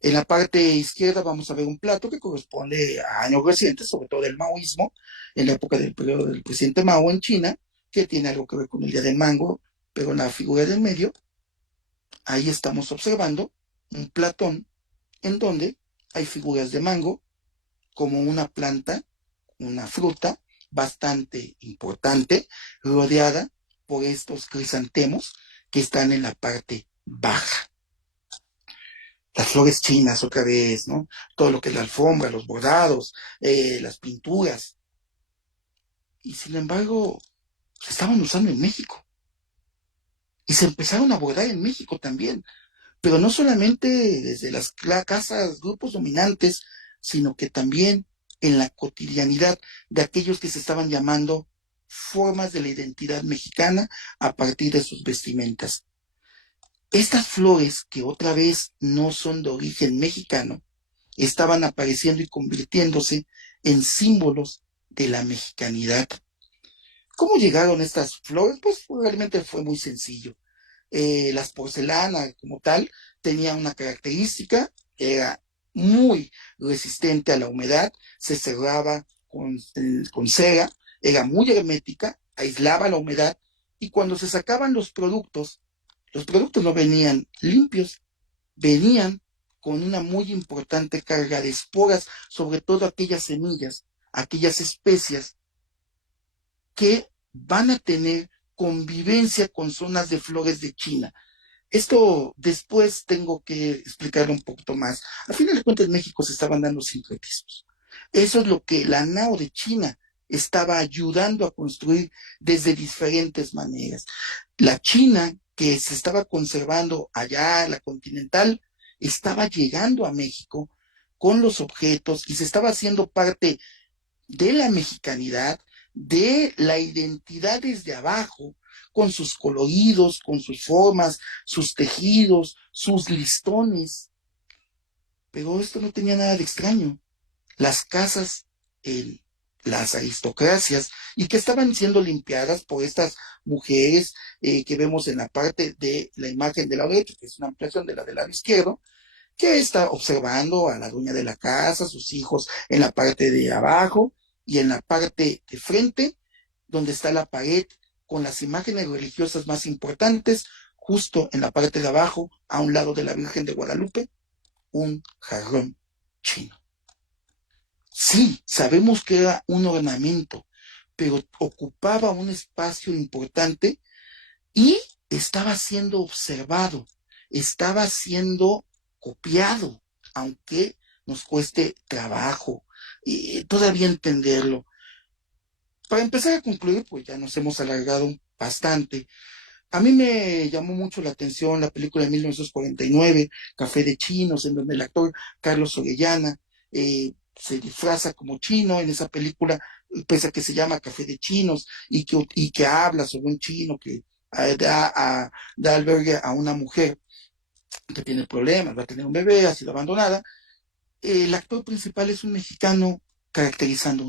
En la parte izquierda vamos a ver un plato que corresponde a años recientes, sobre todo del maoísmo, en la época del periodo del presidente Mao en China, que tiene algo que ver con el Día del Mango, pero en la figura del medio, ahí estamos observando un platón en donde hay figuras de mango como una planta, una fruta bastante importante, rodeada por estos crisantemos que están en la parte baja. Las flores chinas otra vez, ¿no? Todo lo que es la alfombra, los bordados, las pinturas. Y sin embargo, se estaban usando en México. Y se empezaron a bordar en México también. Pero no solamente desde las casas, grupos dominantes, sino que también en la cotidianidad de aquellos que se estaban llamando formas de la identidad mexicana a partir de sus vestimentas. Estas flores, que otra vez no son de origen mexicano, estaban apareciendo y convirtiéndose en símbolos de la mexicanidad. ¿Cómo llegaron estas flores? Pues realmente fue muy sencillo. Las porcelanas como tal tenían una característica, era muy resistente a la humedad, se cerraba con cera, era muy hermética, aislaba la humedad y cuando se sacaban los productos no venían limpios, venían con una muy importante carga de esporas, sobre todo aquellas semillas, aquellas especias que van a tener convivencia con zonas de flores de China. Esto después tengo que explicarlo un poquito más. A final de cuentas, en México se estaban dando sincretismos. Eso es lo que la NAO de China estaba ayudando a construir desde diferentes maneras. La China que se estaba conservando allá, la continental, estaba llegando a México con los objetos y se estaba haciendo parte de la mexicanidad, de la identidad desde abajo, con sus coloridos, con sus formas, sus tejidos, sus listones. Pero esto no tenía nada de extraño. Las casas en las aristocracias y que estaban siendo limpiadas por estas mujeres que vemos en la parte de la imagen del lado derecho, que es una ampliación de la del lado izquierdo, que está observando a la dueña de la casa, sus hijos en la parte de abajo y en la parte de frente, donde está la pared con las imágenes religiosas más importantes, justo en la parte de abajo, a un lado de la Virgen de Guadalupe, un jarrón chino. Sí, sabemos que era un ornamento, pero ocupaba un espacio importante y estaba siendo observado, estaba siendo copiado, aunque nos cueste trabajo y todavía entenderlo. Para empezar a concluir, pues ya nos hemos alargado bastante. A mí me llamó mucho la atención la película de 1949, Café de Chinos, en donde el actor Carlos Orellana se disfraza como chino en esa película, pese a que se llama Café de Chinos y que habla sobre un chino que da albergue a una mujer que tiene problemas, va a tener un bebé, ha sido abandonada. El actor principal es un mexicano caracterizando a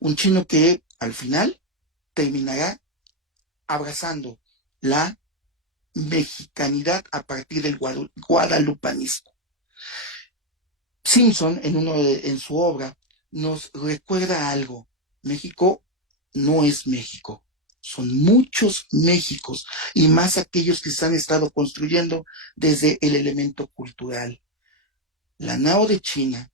un chino que al final terminará abrazando la mexicanidad a partir del guadalupanismo. Simpson, en su obra, nos recuerda algo. México no es México. Son muchos Méxicos y más aquellos que se han estado construyendo desde el elemento cultural. La nao de China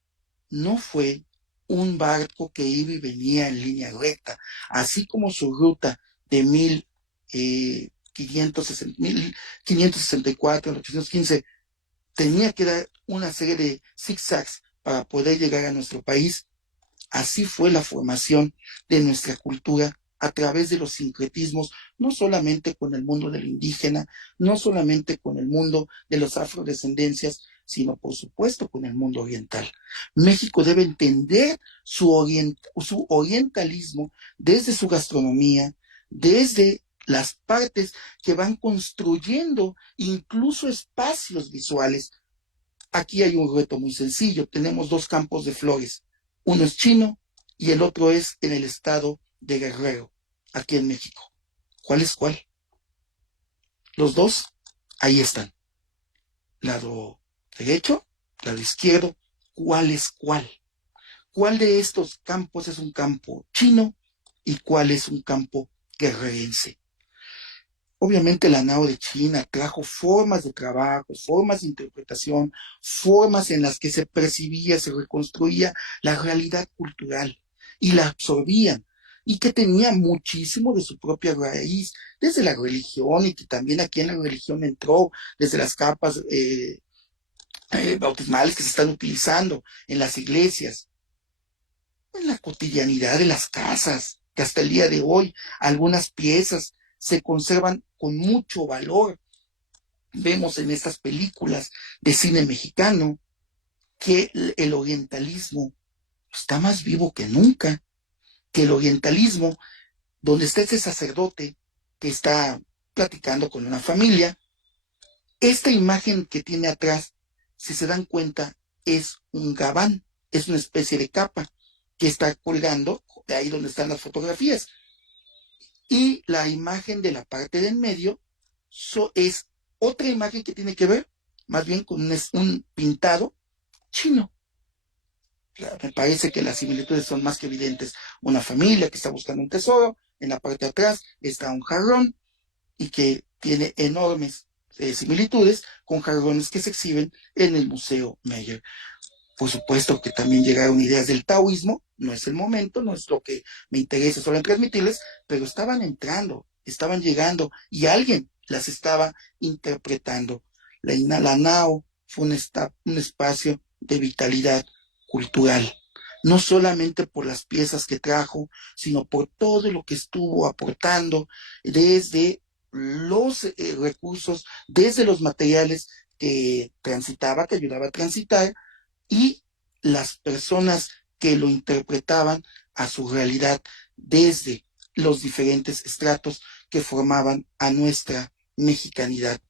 no fue un barco que iba y venía en línea recta, así como su ruta de 1564 al 815 tenía que dar una serie de zigzags para poder llegar a nuestro país. Así fue la formación de nuestra cultura a través de los sincretismos, no solamente con el mundo del indígena, no solamente con el mundo de los afrodescendencias, sino por supuesto con el mundo oriental. México debe entender su orientalismo desde su gastronomía, desde las partes que van construyendo incluso espacios visuales. Aquí hay un reto muy sencillo. Tenemos dos campos de flores. Uno es chino y el otro es en el estado de Guerrero, aquí en México. ¿Cuál es cuál? Los dos, ahí están. Lado derecho, lado izquierdo, ¿cuál es cuál? ¿Cuál de estos campos es un campo chino y cuál es un campo guerrerense? Obviamente la NAO de China trajo formas de trabajo, formas de interpretación, formas en las que se percibía, se reconstruía la realidad cultural y la absorbían y que tenía muchísimo de su propia raíz, desde la religión y que también aquí en la religión entró, desde las capas bautismales que se están utilizando en las iglesias, en la cotidianidad de las casas, que hasta el día de hoy algunas piezas se conservan con mucho valor. Vemos en estas películas de cine mexicano que el orientalismo está más vivo que nunca, que el orientalismo, donde está ese sacerdote que está platicando con una familia, esta imagen que tiene atrás, si se dan cuenta, es un gabán, es una especie de capa que está colgando de ahí donde están las fotografías. Y la imagen de la parte del medio es otra imagen que tiene que ver más bien con un pintado chino. Me parece que las similitudes son más que evidentes. Una familia que está buscando un tesoro, en la parte de atrás está un jarrón y que tiene enormes similitudes con jarrones que se exhiben en el Museo Meyer. Por supuesto que también llegaron ideas del taoísmo, no es el momento, no es lo que me interesa solo en transmitirles, pero estaban entrando, estaban llegando y alguien las estaba interpretando. La Nao fue un espacio de vitalidad cultural, no solamente por las piezas que trajo, sino por todo lo que estuvo aportando desde los recursos, desde los materiales que transitaba, que ayudaba a transitar, y las personas que lo interpretaban a su realidad desde los diferentes estratos que formaban a nuestra mexicanidad.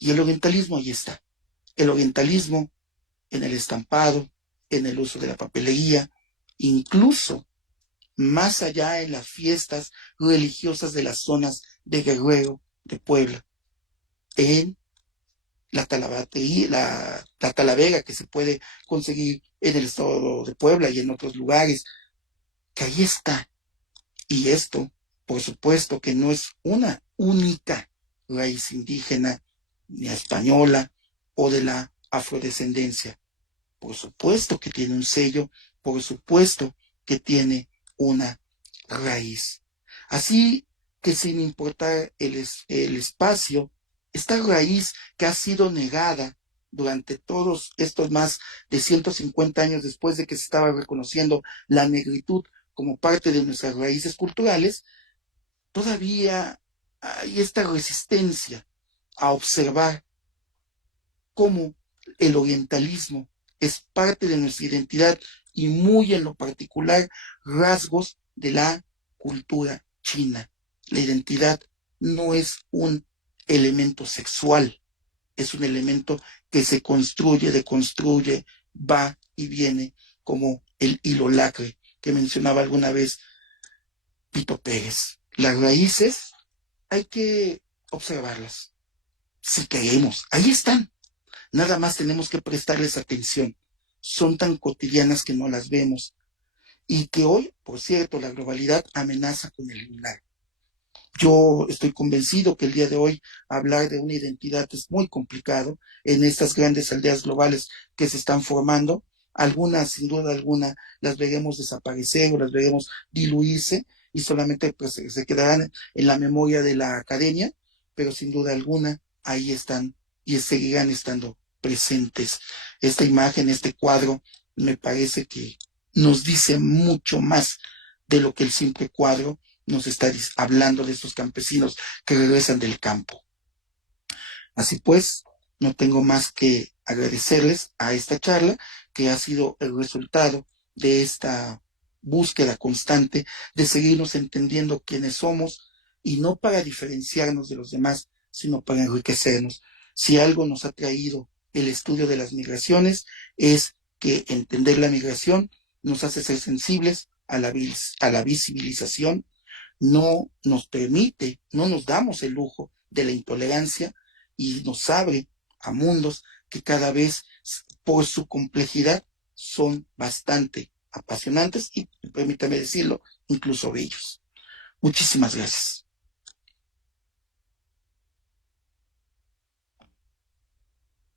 Y el orientalismo ahí está. El orientalismo en el estampado, en el uso de la papelería, incluso más allá en las fiestas religiosas de las zonas de Guerrero, de Puebla, en la talavera que se puede conseguir en el estado de Puebla y en otros lugares, que ahí está. Y esto, por supuesto, que no es una única raíz indígena, ni española o de la afrodescendencia. Por supuesto que tiene un sello, por supuesto que tiene una raíz. Así que sin importar el espacio, esta raíz que ha sido negada durante todos estos más de 150 años después de que se estaba reconociendo la negritud como parte de nuestras raíces culturales, todavía hay esta resistencia a observar cómo el orientalismo es parte de nuestra identidad y muy en lo particular rasgos de la cultura china. La identidad no es un elemento sexual, es un elemento que se construye, deconstruye, va y viene como el hilo lacre que mencionaba alguna vez Pito Pérez. Las raíces hay que observarlas. Si queremos, ahí están. Nada más tenemos que prestarles atención. Son tan cotidianas que no las vemos y que hoy, por cierto, la globalidad amenaza con eliminar. Yo estoy convencido que el día de hoy hablar de una identidad es muy complicado en estas grandes aldeas globales que se están formando. Algunas, sin duda alguna, las veremos desaparecer o las veremos diluirse y solamente pues, se quedarán en la memoria de la academia, pero sin duda alguna ahí están y seguirán estando presentes. Esta imagen, este cuadro, me parece que nos dice mucho más de lo que el simple cuadro nos está hablando de estos campesinos que regresan del campo. Así pues, no tengo más que agradecerles a esta charla que ha sido el resultado de esta búsqueda constante de seguirnos entendiendo quiénes somos y no para diferenciarnos de los demás, sino para enriquecernos. Si algo nos ha traído el estudio de las migraciones es que entender la migración nos hace ser sensibles a la visibilización, no nos permite, no nos damos el lujo de la intolerancia y nos abre a mundos que cada vez por su complejidad son bastante apasionantes y, permítame decirlo, incluso bellos. Muchísimas gracias.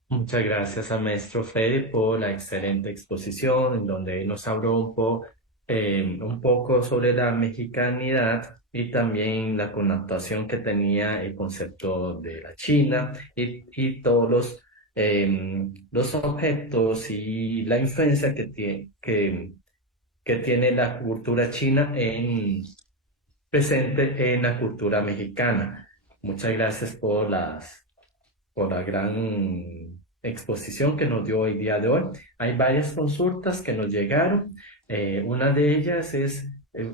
Muchas gracias a Maestro Freddy por la excelente exposición, en donde nos habló un poco sobre la mexicanidad y también la connotación que tenía el concepto de la China y todos los objetos y la influencia que tiene la cultura china presente en la cultura mexicana. Muchas gracias por la gran exposición que nos dio el día de hoy. Hay varias consultas que nos llegaron. Una de ellas es,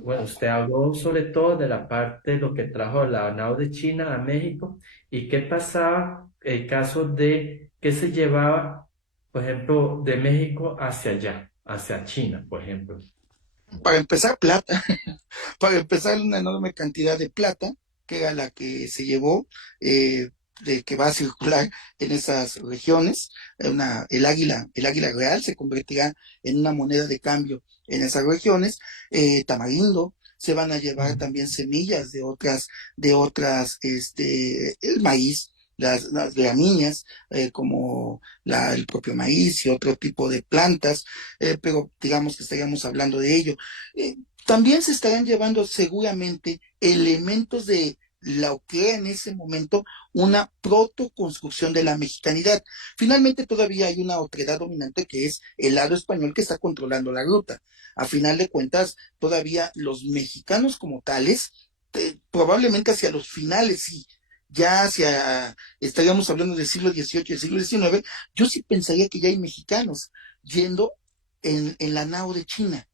bueno, usted habló sobre todo de la parte de lo que trajo la nao de China a México y qué pasaba en caso de que se llevaba, por ejemplo, de México hacia allá, hacia China, por ejemplo. Para empezar, plata. Para empezar, una enorme cantidad de plata, que era la que se llevó, de que va a circular en esas regiones. El águila real se convertirá en una moneda de cambio en esas regiones. Tamarindo, se van a llevar Mm. también semillas el maíz, las gramíneas, como el propio maíz y otro tipo de plantas, pero digamos que estaríamos hablando de ello. Eh, También se estarán llevando seguramente elementos de lo que era en ese momento una protoconstrucción de la mexicanidad. Finalmente todavía hay una otredad dominante que es el lado español que está controlando la ruta. A final de cuentas, todavía los mexicanos como tales, probablemente hacia los finales, sí, ya hacia, estaríamos hablando del siglo XVIII y del siglo XIX, yo sí pensaría que ya hay mexicanos yendo en la nao de China,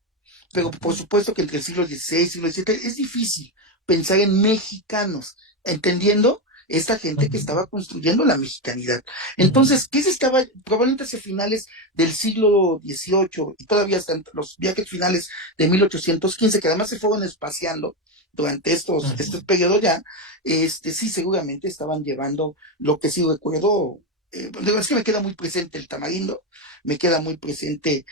pero por supuesto que entre el siglo XVI y siglo XVII es difícil pensar en mexicanos, entendiendo esta gente que Ujú, estaba construyendo la mexicanidad. ujú, Entonces, ¿qué se estaba, probablemente hacia finales del siglo XVIII y todavía hasta los viajes finales de 1815, que además se fueron espaciando durante estos ujú. periodos ya, sí, seguramente estaban llevando lo que sí recuerdo, es que me queda muy presente el tamarindo, me queda muy presente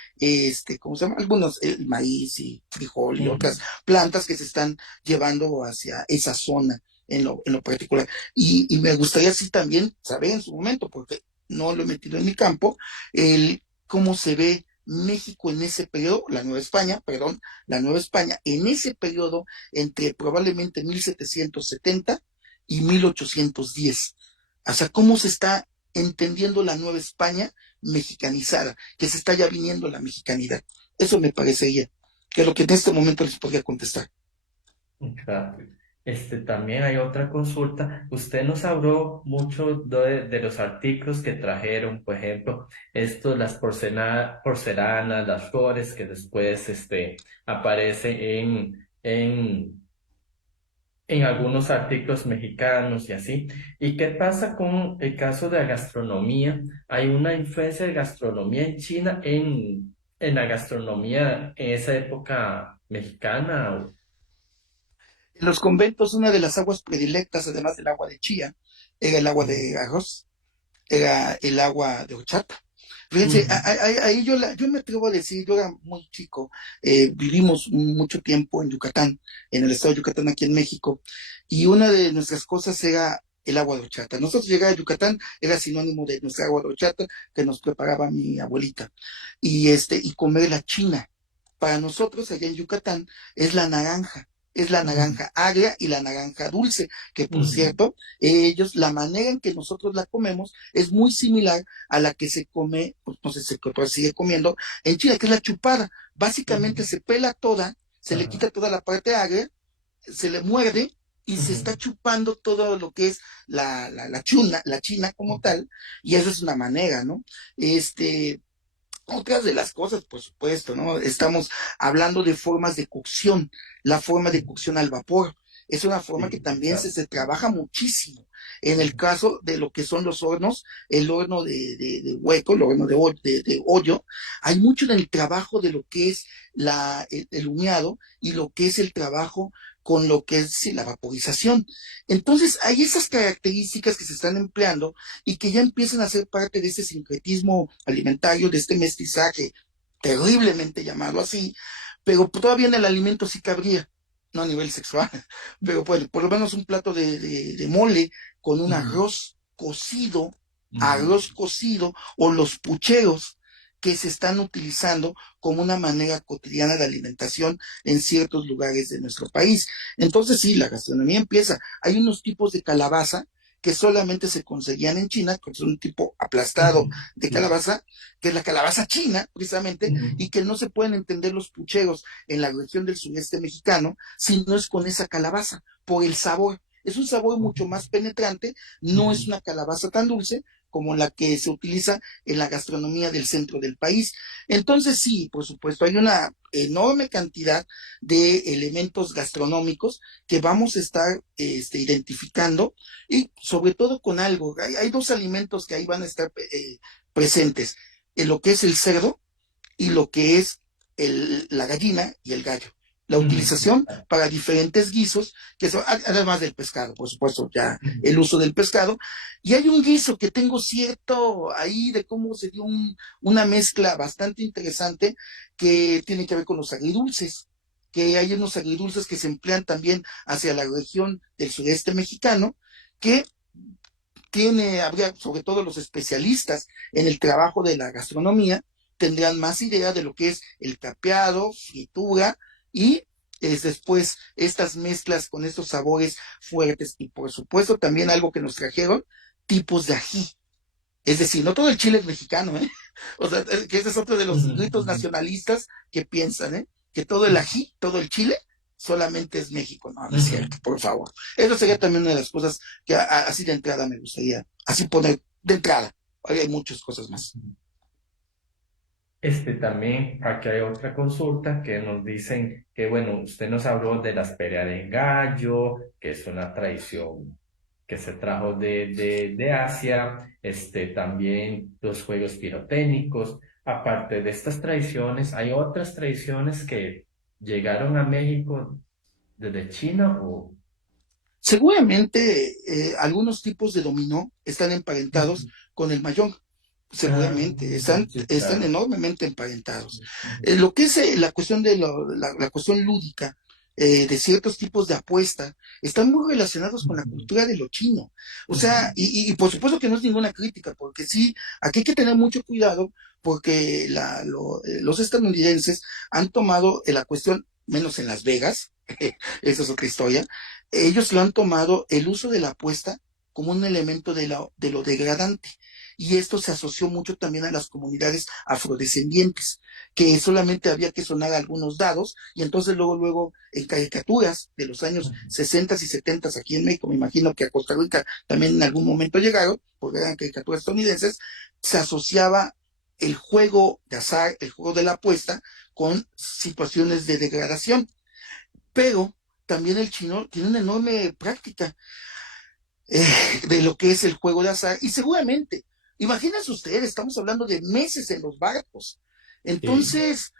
¿cómo se llama? Algunos, el maíz y frijol y otras Ujú. plantas que se están llevando hacia esa zona en lo particular. Y me gustaría así también saber en su momento, porque no lo he metido en mi campo, cómo se ve México en ese periodo, la Nueva España, perdón, la Nueva España, en ese periodo entre probablemente 1770 y 1810. O sea, cómo se está entendiendo la Nueva España mexicanizada, que se está ya viniendo la mexicanidad. Eso me parecería que es lo que en este momento les podría contestar. Exacto. También hay otra consulta. Usted nos habló mucho de los artículos que trajeron, por ejemplo, las porcelanas, las flores que después aparecen en algunos artículos mexicanos y así. ¿Y qué pasa con el caso de la gastronomía? ¿Hay una influencia de gastronomía en China en la gastronomía en esa época mexicana? En los conventos, una de las aguas predilectas, además del agua de chía, era el agua Ujú, de arroz, era el agua de horchata. Fíjense, ujú, ahí yo me atrevo a decir, yo era muy chico, vivimos mucho tiempo en Yucatán, en el estado de Yucatán, aquí en México, y una de nuestras cosas era el agua de horchata. Nosotros llegar a Yucatán era sinónimo de nuestra agua de horchata que nos preparaba mi abuelita. Y comer la china. Para nosotros allá en Yucatán es la naranja. Es la ujú, naranja agria y la naranja dulce, que por ujú, cierto, la manera en que nosotros la comemos es muy similar a la que se come, pues no sé si se sigue comiendo en Chile, que es la chupada. Básicamente ujú. se pela toda, se le Ajá, quita toda la parte agria, se le muerde y se ujú, está chupando todo lo que es la china como ujú, tal, y eso es una manera, ¿no? Este, Otras de las cosas, por supuesto, ¿no? Estamos hablando de formas de cocción, la forma de ujú. cocción al vapor. Es una forma que Sí, también exacto. se trabaja muchísimo. En el Ujú, caso de lo que son los hornos, el horno de hueco, el horno de hoyo, hay mucho en el trabajo de lo que es el humeado y lo que es el trabajo con lo que es sí, la vaporización. Entonces, hay esas características que se están empleando y que ya empiezan a ser parte de este sincretismo alimentario, de este mestizaje terriblemente llamado así, pero todavía en el alimento sí cabría, no a nivel sexual, pero bueno, por lo menos un plato de mole con un ujú, ujú. arroz cocido o los pucheros que se están utilizando como una manera cotidiana de alimentación en ciertos lugares de nuestro país. Entonces sí, la gastronomía empieza. Hay unos tipos de calabaza que solamente se conseguían en China, que es un tipo aplastado Ujú, de sí. calabaza, que es la calabaza china, precisamente, Ujú, y que no se pueden entender los pucheros en la región del sureste mexicano si no es con esa calabaza, por el sabor. Es un sabor mucho más penetrante, no es ujú, una calabaza tan dulce como la que se utiliza en la gastronomía del centro del país. Entonces, sí, por supuesto, hay una enorme cantidad de elementos gastronómicos que vamos a estar identificando y sobre todo con algo. Hay dos alimentos que ahí van a estar presentes, en lo que es el cerdo y lo que es la gallina y el gallo. La Ujú, utilización para diferentes guisos, que son, además del pescado, por supuesto, ya ujú, el uso del pescado. Y hay un guiso que tengo cierto ahí de cómo se dio una mezcla bastante interesante que tiene que ver con los agridulces, que hay unos agridulces que se emplean también hacia la región del sureste mexicano, que habría, sobre todo los especialistas en el trabajo de la gastronomía, tendrán más idea de lo que es el capeado, fritura y es después estas mezclas con estos sabores fuertes y por supuesto también algo que nos trajeron, tipos de ají. Es decir, no todo el chile es mexicano, ¿eh? O sea, que ese es otro de los ujú, gritos ujú, nacionalistas que piensan, ¿eh? Que todo el ají, todo el chile, solamente es México. No, no es ujú. cierto, por favor. Eso sería también una de las cosas que así de entrada me gustaría, así poner de entrada. Hay muchas cosas más. También aquí hay otra consulta que nos dicen que, bueno, usted nos habló de las peleas de gallo, que es una tradición que se trajo de Asia, también los juegos pirotécnicos. Aparte de estas tradiciones, ¿hay otras tradiciones que llegaron a México desde China o...? Seguramente algunos tipos de dominó están emparentados Ujú. con el mayón. Ah, Seguramente, sí, están claro. enormemente emparentados. Ujú, Lo que es la cuestión de la cuestión lúdica de ciertos tipos de apuesta están muy relacionados con la ujú, cultura de lo chino. O sea, ujú, y por supuesto que no es ninguna crítica, porque sí, aquí hay que tener mucho cuidado porque los estadounidenses han tomado la cuestión, menos en Las Vegas, esa es otra historia, ellos lo han tomado el uso de la apuesta como un elemento de lo degradante. Y esto se asoció mucho también a las comunidades afrodescendientes, que solamente había que sonar algunos dados, y entonces luego en caricaturas de los años ujú, 60 y 70 aquí en México, me imagino que a Costa Rica también en algún momento llegaron, porque eran caricaturas estadounidenses, se asociaba el juego de azar, el juego de la apuesta, con situaciones de degradación. Pero también el chino tiene una enorme práctica de lo que es el juego de azar y seguramente, imagínense ustedes, estamos hablando de meses en los barcos. sí. Entonces,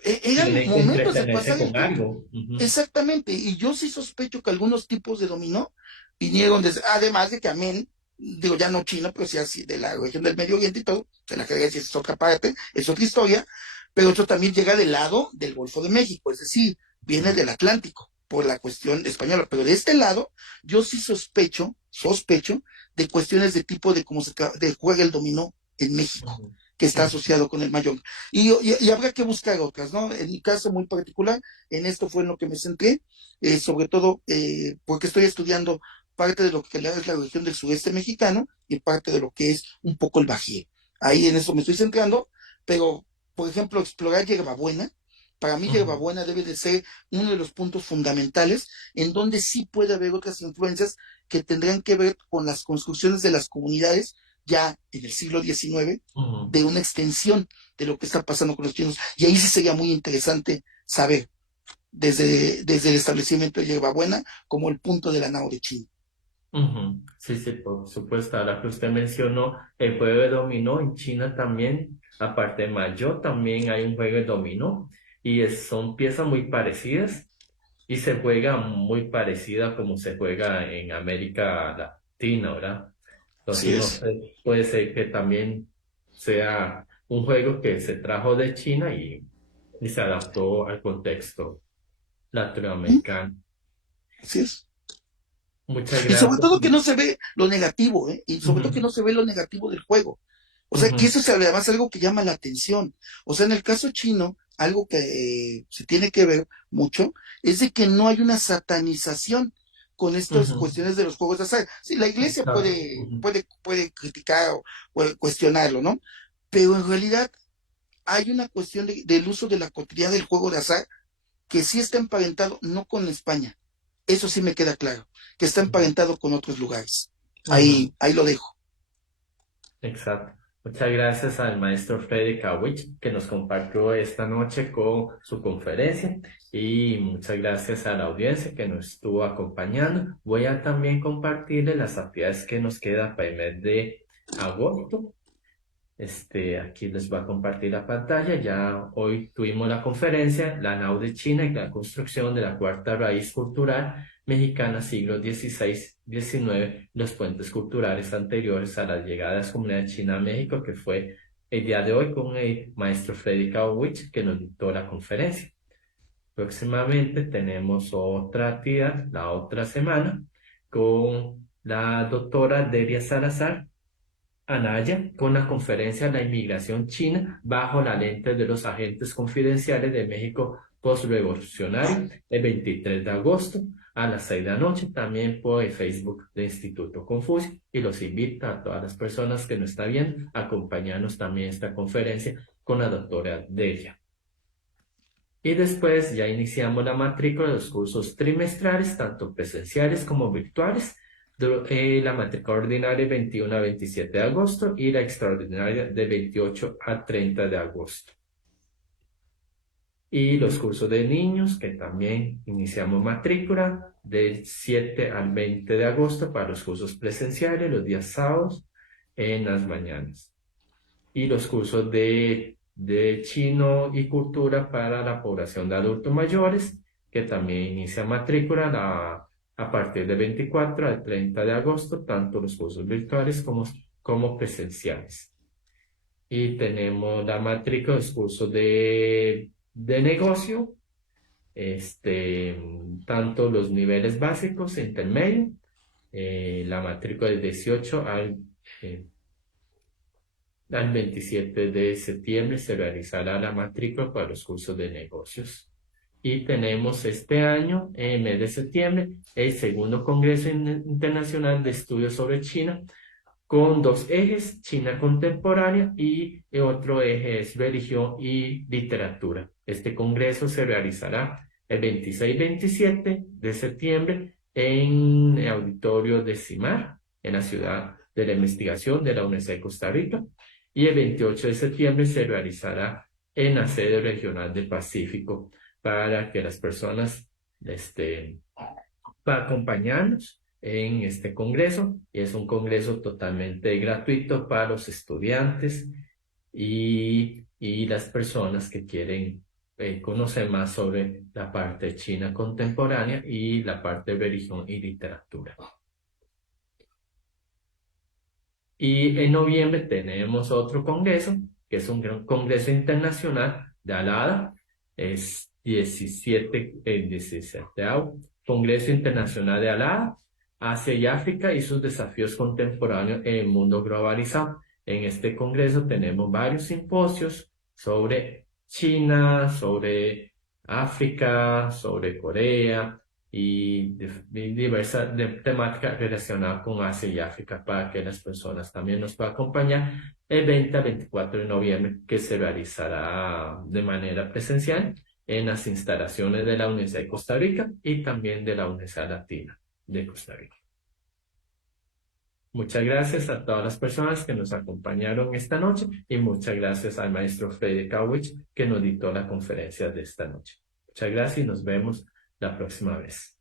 eran Tiene que momentos de entretenerse pasar el con tiempo. algo. Ujú, Exactamente, y yo sí sospecho que algunos tipos de dominó vinieron desde, además de que amén, digo ya no China, pero sí así de la región del Medio Oriente y todo, de la que es otra parte, es otra historia, pero esto también llega del lado del Golfo de México, es decir, viene del Atlántico por la cuestión española, pero de este lado yo sí sospecho de cuestiones de tipo de cómo de juega el dominó en México, ujú, que está ujú, asociado con el mayón. Y habrá que buscar otras, ¿no? En mi caso muy particular, en esto fue en lo que me centré, sobre todo porque estoy estudiando parte de lo que es la región del sureste mexicano y parte de lo que es un poco el Bajío. Ahí en eso me estoy centrando, pero, por ejemplo, explorar Hierbabuena, para mí ujú, Hierbabuena debe de ser uno de los puntos fundamentales en donde sí puede haber otras influencias que tendrán que ver con las construcciones de las comunidades ya en el siglo XIX, ujú. de una extensión de lo que está pasando con los chinos. Y ahí sí sería muy interesante saber desde el establecimiento de Hierbabuena como el punto de la nao de China. Ujú. Sí, sí, por supuesto. Ahora que usted mencionó el juego de dominó en China también, aparte de Mayo, también hay un juego de dominó y son piezas muy parecidas y se juega muy parecida como se juega en América Latina, ¿verdad? Así Entonces, no es. sé, puede ser que también sea un juego que se trajo de China y se adaptó al contexto ¿Mm? latinoamericano. Así es. Muchas Y sobre gracias. todo que no se ve lo negativo, ¿eh? Y sobre todo que Ujú, no se ve lo negativo del juego. O sea, que ujú, eso es además algo que llama la atención. O sea, en el caso chino, algo que se tiene que ver mucho es de que no hay una satanización con estas ujú. cuestiones de los juegos de azar. Sí, la iglesia Exacto. Ujú, puede criticar o cuestionarlo, ¿no? Pero en realidad hay una cuestión del uso de la cotidiana del juego de azar que sí está emparentado no con España. Eso sí me queda claro, que está ujú, emparentado con otros lugares. ujú. Ahí lo dejo. Exacto. Muchas gracias al maestro Freddy Kawich que nos compartió esta noche con su conferencia y muchas gracias a la audiencia que nos estuvo acompañando. Voy a también compartirle las actividades que nos queda para el mes de agosto. Aquí les voy a compartir la pantalla. Ya hoy tuvimos la conferencia, la nao de China y la construcción de la cuarta raíz cultural mexicana, siglo XVI-XIX, los puentes culturales anteriores a la llegada de la comunidad china a México, que fue el día de hoy con el maestro Freddy Kowich, que nos dictó la conferencia. Próximamente tenemos otra actividad, la otra semana, con la doctora Delia Salazar Anaya, con la conferencia La inmigración china bajo la lente de los agentes confidenciales de México postrevolucionario, el 23 de agosto a las 6 de la noche, también por el Facebook de Instituto Confucio. Y los invito a todas las personas que nos están viendo a acompañarnos también a esta conferencia con la doctora Delia. Y después ya iniciamos la matrícula de los cursos trimestrales, tanto presenciales como virtuales. La matrícula ordinaria de 21 a 27 de agosto y la extraordinaria de 28 a 30 de agosto. Y los cursos de niños, que también iniciamos matrícula del 7 al 20 de agosto para los cursos presenciales, los días sábados en las mañanas. Y los cursos de chino y cultura para la población de adultos mayores, que también inicia matrícula a partir del 24 al 30 de agosto, tanto los cursos virtuales como presenciales. Y tenemos la matrícula de los cursos de negocio, tanto los niveles básicos, intermedio, la matrícula del 18 al 27 de septiembre se realizará la matrícula para los cursos de negocios. Y tenemos este año, en el mes de septiembre, el segundo Congreso Internacional de Estudios sobre China, con dos ejes, China contemporánea y el otro eje es religión y literatura. Este congreso se realizará el 26-27 de septiembre en el auditorio de CIMAR, en la ciudad de la investigación de la Universidad de Costa Rica, y el 28 de septiembre se realizará en la sede regional del Pacífico para que las personas para acompañarnos en este congreso. Y es un congreso totalmente gratuito para los estudiantes y las personas que quieren conocer más sobre la parte china contemporánea y la parte de religión y literatura. Y en noviembre tenemos otro congreso, que es un gran congreso internacional de Alada, es 17º Congreso Internacional de Alada, Asia y África y sus desafíos contemporáneos en el mundo globalizado. En este congreso tenemos varios simposios sobre China, sobre África, sobre Corea, y diversas temáticas relacionadas con Asia y África para que las personas también nos puedan acompañar el 20 al 24 de noviembre, que se realizará de manera presencial en las instalaciones de la Universidad de Costa Rica y también de la Universidad Latina de Costa Rica. Muchas gracias a todas las personas que nos acompañaron esta noche y muchas gracias al maestro Freddy Kowich que nos dictó la conferencia de esta noche. Muchas gracias y nos vemos la próxima vez.